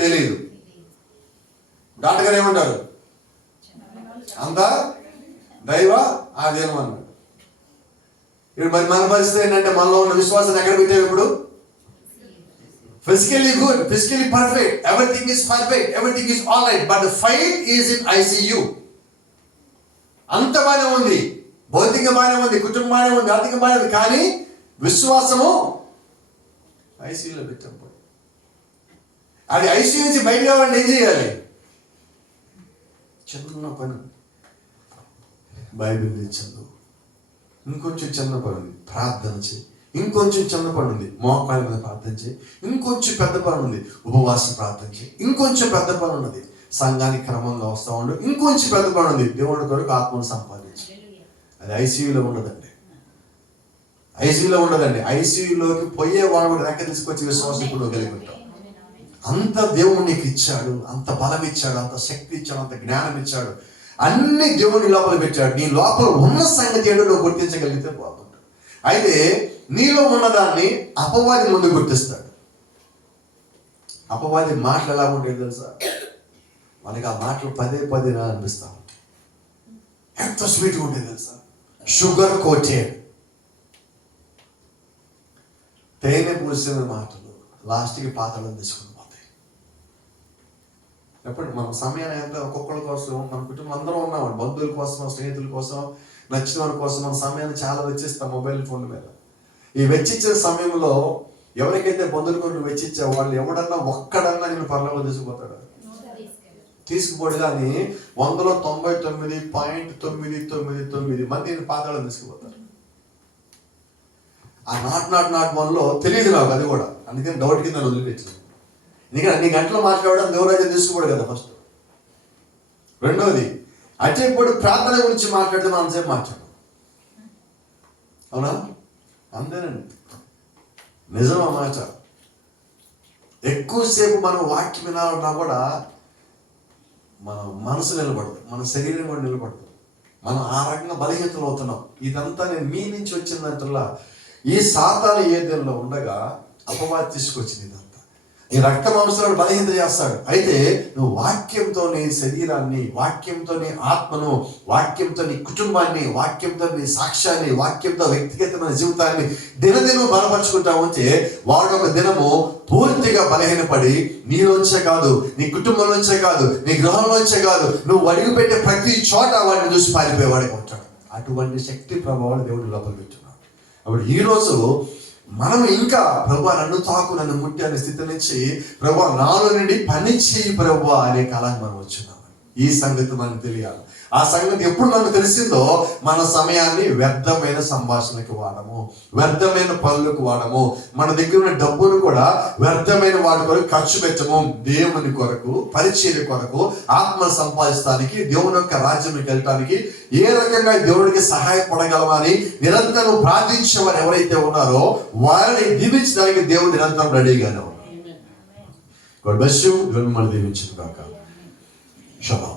తెలీదు. డాక్టర్ గారు ఏమంటారు? అంతా దైవ ఆధీనం అన్నాడు. ఇప్పుడు మరి మన పరిస్థితి ఏంటంటే మనలో ఉన్న విశ్వాసాన్ని ఎక్కడ పెట్టావు? ఇప్పుడు physically good, physically perfect, everything is perfect, everything is all right, but the fight is in ICU. అంత బాగానే ఉంది, భౌతిక బాగానే ఉంది, కుటుంబం బాగానే ఉంది, ఆర్థిక బాగానే ఉంది, కానీ విశ్వాసము ఐసీయూలో పెట్టాం. అది ఐసీయూ నుంచి బయట రావాలంటే ఏం చేయాలి? చిన్న పని, బైబిల్ చదువు. ఇంకొంచెం చిన్న పని ఉంది, ప్రార్థన చేయి. ఇంకొంచెం చిన్న పని ఉంది, మోకాళ్ళ మీద ప్రార్థన చేయి. ఇంకొంచెం పెద్ద పని ఉంది, ఉపవాస ప్రార్థన చేయి. ఇంకొంచెం పెద్ద పని ఉన్నది, సంఘానికి క్రమంగా వస్తూ ఉండు. ఇంకొంచెం పెద్ద పని ఉంది, దేవుడి కొరకు ఆత్మను సంపాదించి. అది ఐసీయూలో ఉండదండి, ఐసీయూలో ఉండదండి. ఐసీయూలోకి పోయేవాడు కూడా రెక్క తీసుకొచ్చి విశ్వాసం ఇప్పుడు కలిగి ఉంటాం. అంత దేవుడు నీకు ఇచ్చాడు, అంత బలం ఇచ్చాడు, అంత శక్తి ఇచ్చాడు, అంత జ్ఞానం ఇచ్చాడు, అన్ని దేవుడి లోపల పెట్టాడు. నీ లోపల ఉన్న సంగతి ఏంటో నువ్వు గుర్తించగలిగితే బాగుంటుంది. అయితే నీలో ఉన్నదాన్ని అపవాది ముందు గుర్తిస్తాడు. అపవాది మాటలు ఎలా ఉంటాయి తెలుసా? మనకి ఆ మాటలు పదే పదే అనిపిస్తా ఉంటాయి. ఎంత స్వీట్గా ఉంటాయి తెలుసా? షుగర్ కోటెడ్, తేనె పూసిన మాటలు లాస్ట్కి పాతాళం తీసుకుని పోతాయి. ఎప్పుడు మన సమయాన్ని ఎంత ఒక్కొక్కరి కోసం, మన కుటుంబం అందరం ఉన్నామండి, బంధువుల కోసం, స్నేహితుల కోసం, నచ్చిన వారి కోసం మన సమయాన్ని చాలా వెచ్చిస్తాం మొబైల్ ఫోన్ల మీద. ఈ వెచ్చించే సమయంలో ఎవరికైతే బంధువుల కొరకు వెచ్చించే వాళ్ళు ఎవడన్నా ఒక్కడన్నా నేను పరలోకం తీసుకుపోతాడు? తీసుకుపోడు. కానీ 199.999 మంది నేను పాతాళం తీసుకుపోతారు. ఆ నాట్ వన్లో తెలియదు నాకు, అది కూడా అందుకని డౌట్ కింద వదిలిపెట్టింది. ఎందుకంటే అన్ని గంటలు మాట్లాడడం దేవరాజ్యం తీసుకుపోడు కదా ఫస్ట్. రెండవది, అచేప్పుడు ప్రార్థన గురించి మాట్లాడితే మనం సేపు మాట్లాడడం. అవునా? అంతేనండి, నిజం ఆ మాట. ఎక్కువసేపు మనం వాక్యం వినాలన్నా కూడా మన మనసు నిలబడదు, మన శరీరం కూడా నిలబడదు. మనం ఆ రకంగా బలహీనతలు అవుతున్నాం. ఇదంతా నేను మీ నుంచి వచ్చిందంటల్లా ఈ సాతాను ఏదైనా ఉండగా అపవాది తీసుకొచ్చింది. ఇదంతా నీ రక్త మాంసాలను బలహీనత చేస్తాడు. అయితే నువ్వు వాక్యంతో నీ శరీరాన్ని, వాక్యంతో నీ ఆత్మను, వాక్యంతో నీ కుటుంబాన్ని, వాక్యంతో నీ సాక్ష్యాన్ని, వాక్యంతో వ్యక్తిగతమైన జీవితాన్ని దినదినం బలపరుచుకుంటా ఉంటే వాడు ఒక దినము పూర్తిగా బలహీనపడి నీలోంచే కాదు, నీ కుటుంబంలోంచే కాదు, నీ గృహంలోంచే కాదు, నువ్వు అడుగు పెట్టే ప్రతి చోట వాడిని చూసి పారిపోయేవాడిగా ఉంటాడు. అటువంటి శక్తి ప్రభావాలు దేవుడు లోపల పెట్టున్నాడు. అప్పుడు ఈరోజు మనం ఇంకా ప్రభు నన్ను తాకు, నన్ను ముట్టి అనే స్థితి నుంచి ప్రభు నాలో నుండి పని చేయి ప్రభు అనే కాలాన్ని మనం వచ్చున్నాం. ఈ సంగతి మనకు తెలియాలి. ఆ సంగతి ఎప్పుడు మనకు తెలిసిందో మన సమయాన్ని వ్యర్థమైన సంభాషణకి వాడము, వ్యర్థమైన పనులకు వాడము, మన దగ్గర ఉన్న డబ్బును కూడా వ్యర్థమైన వాటి కొరకు ఖర్చు పెట్టము. దేవుని కొరకు, పరిచర్య కొరకు, ఆత్మను సంపాదించడానికి, దేవుని యొక్క రాజ్యంలోకి వెళ్ళటానికి ఏ రకంగా దేవుడికి సహాయపడగలమని నిరంతరం ప్రార్థించేవారు ఎవరైతే ఉన్నారో వారిని దీవించడానికి దేవుడు నిరంతరం రెడీగానే ఉన్నారు. God bless you. దేవుడు మిమ్మల్ని దీవించును గాక. షాలోమ్.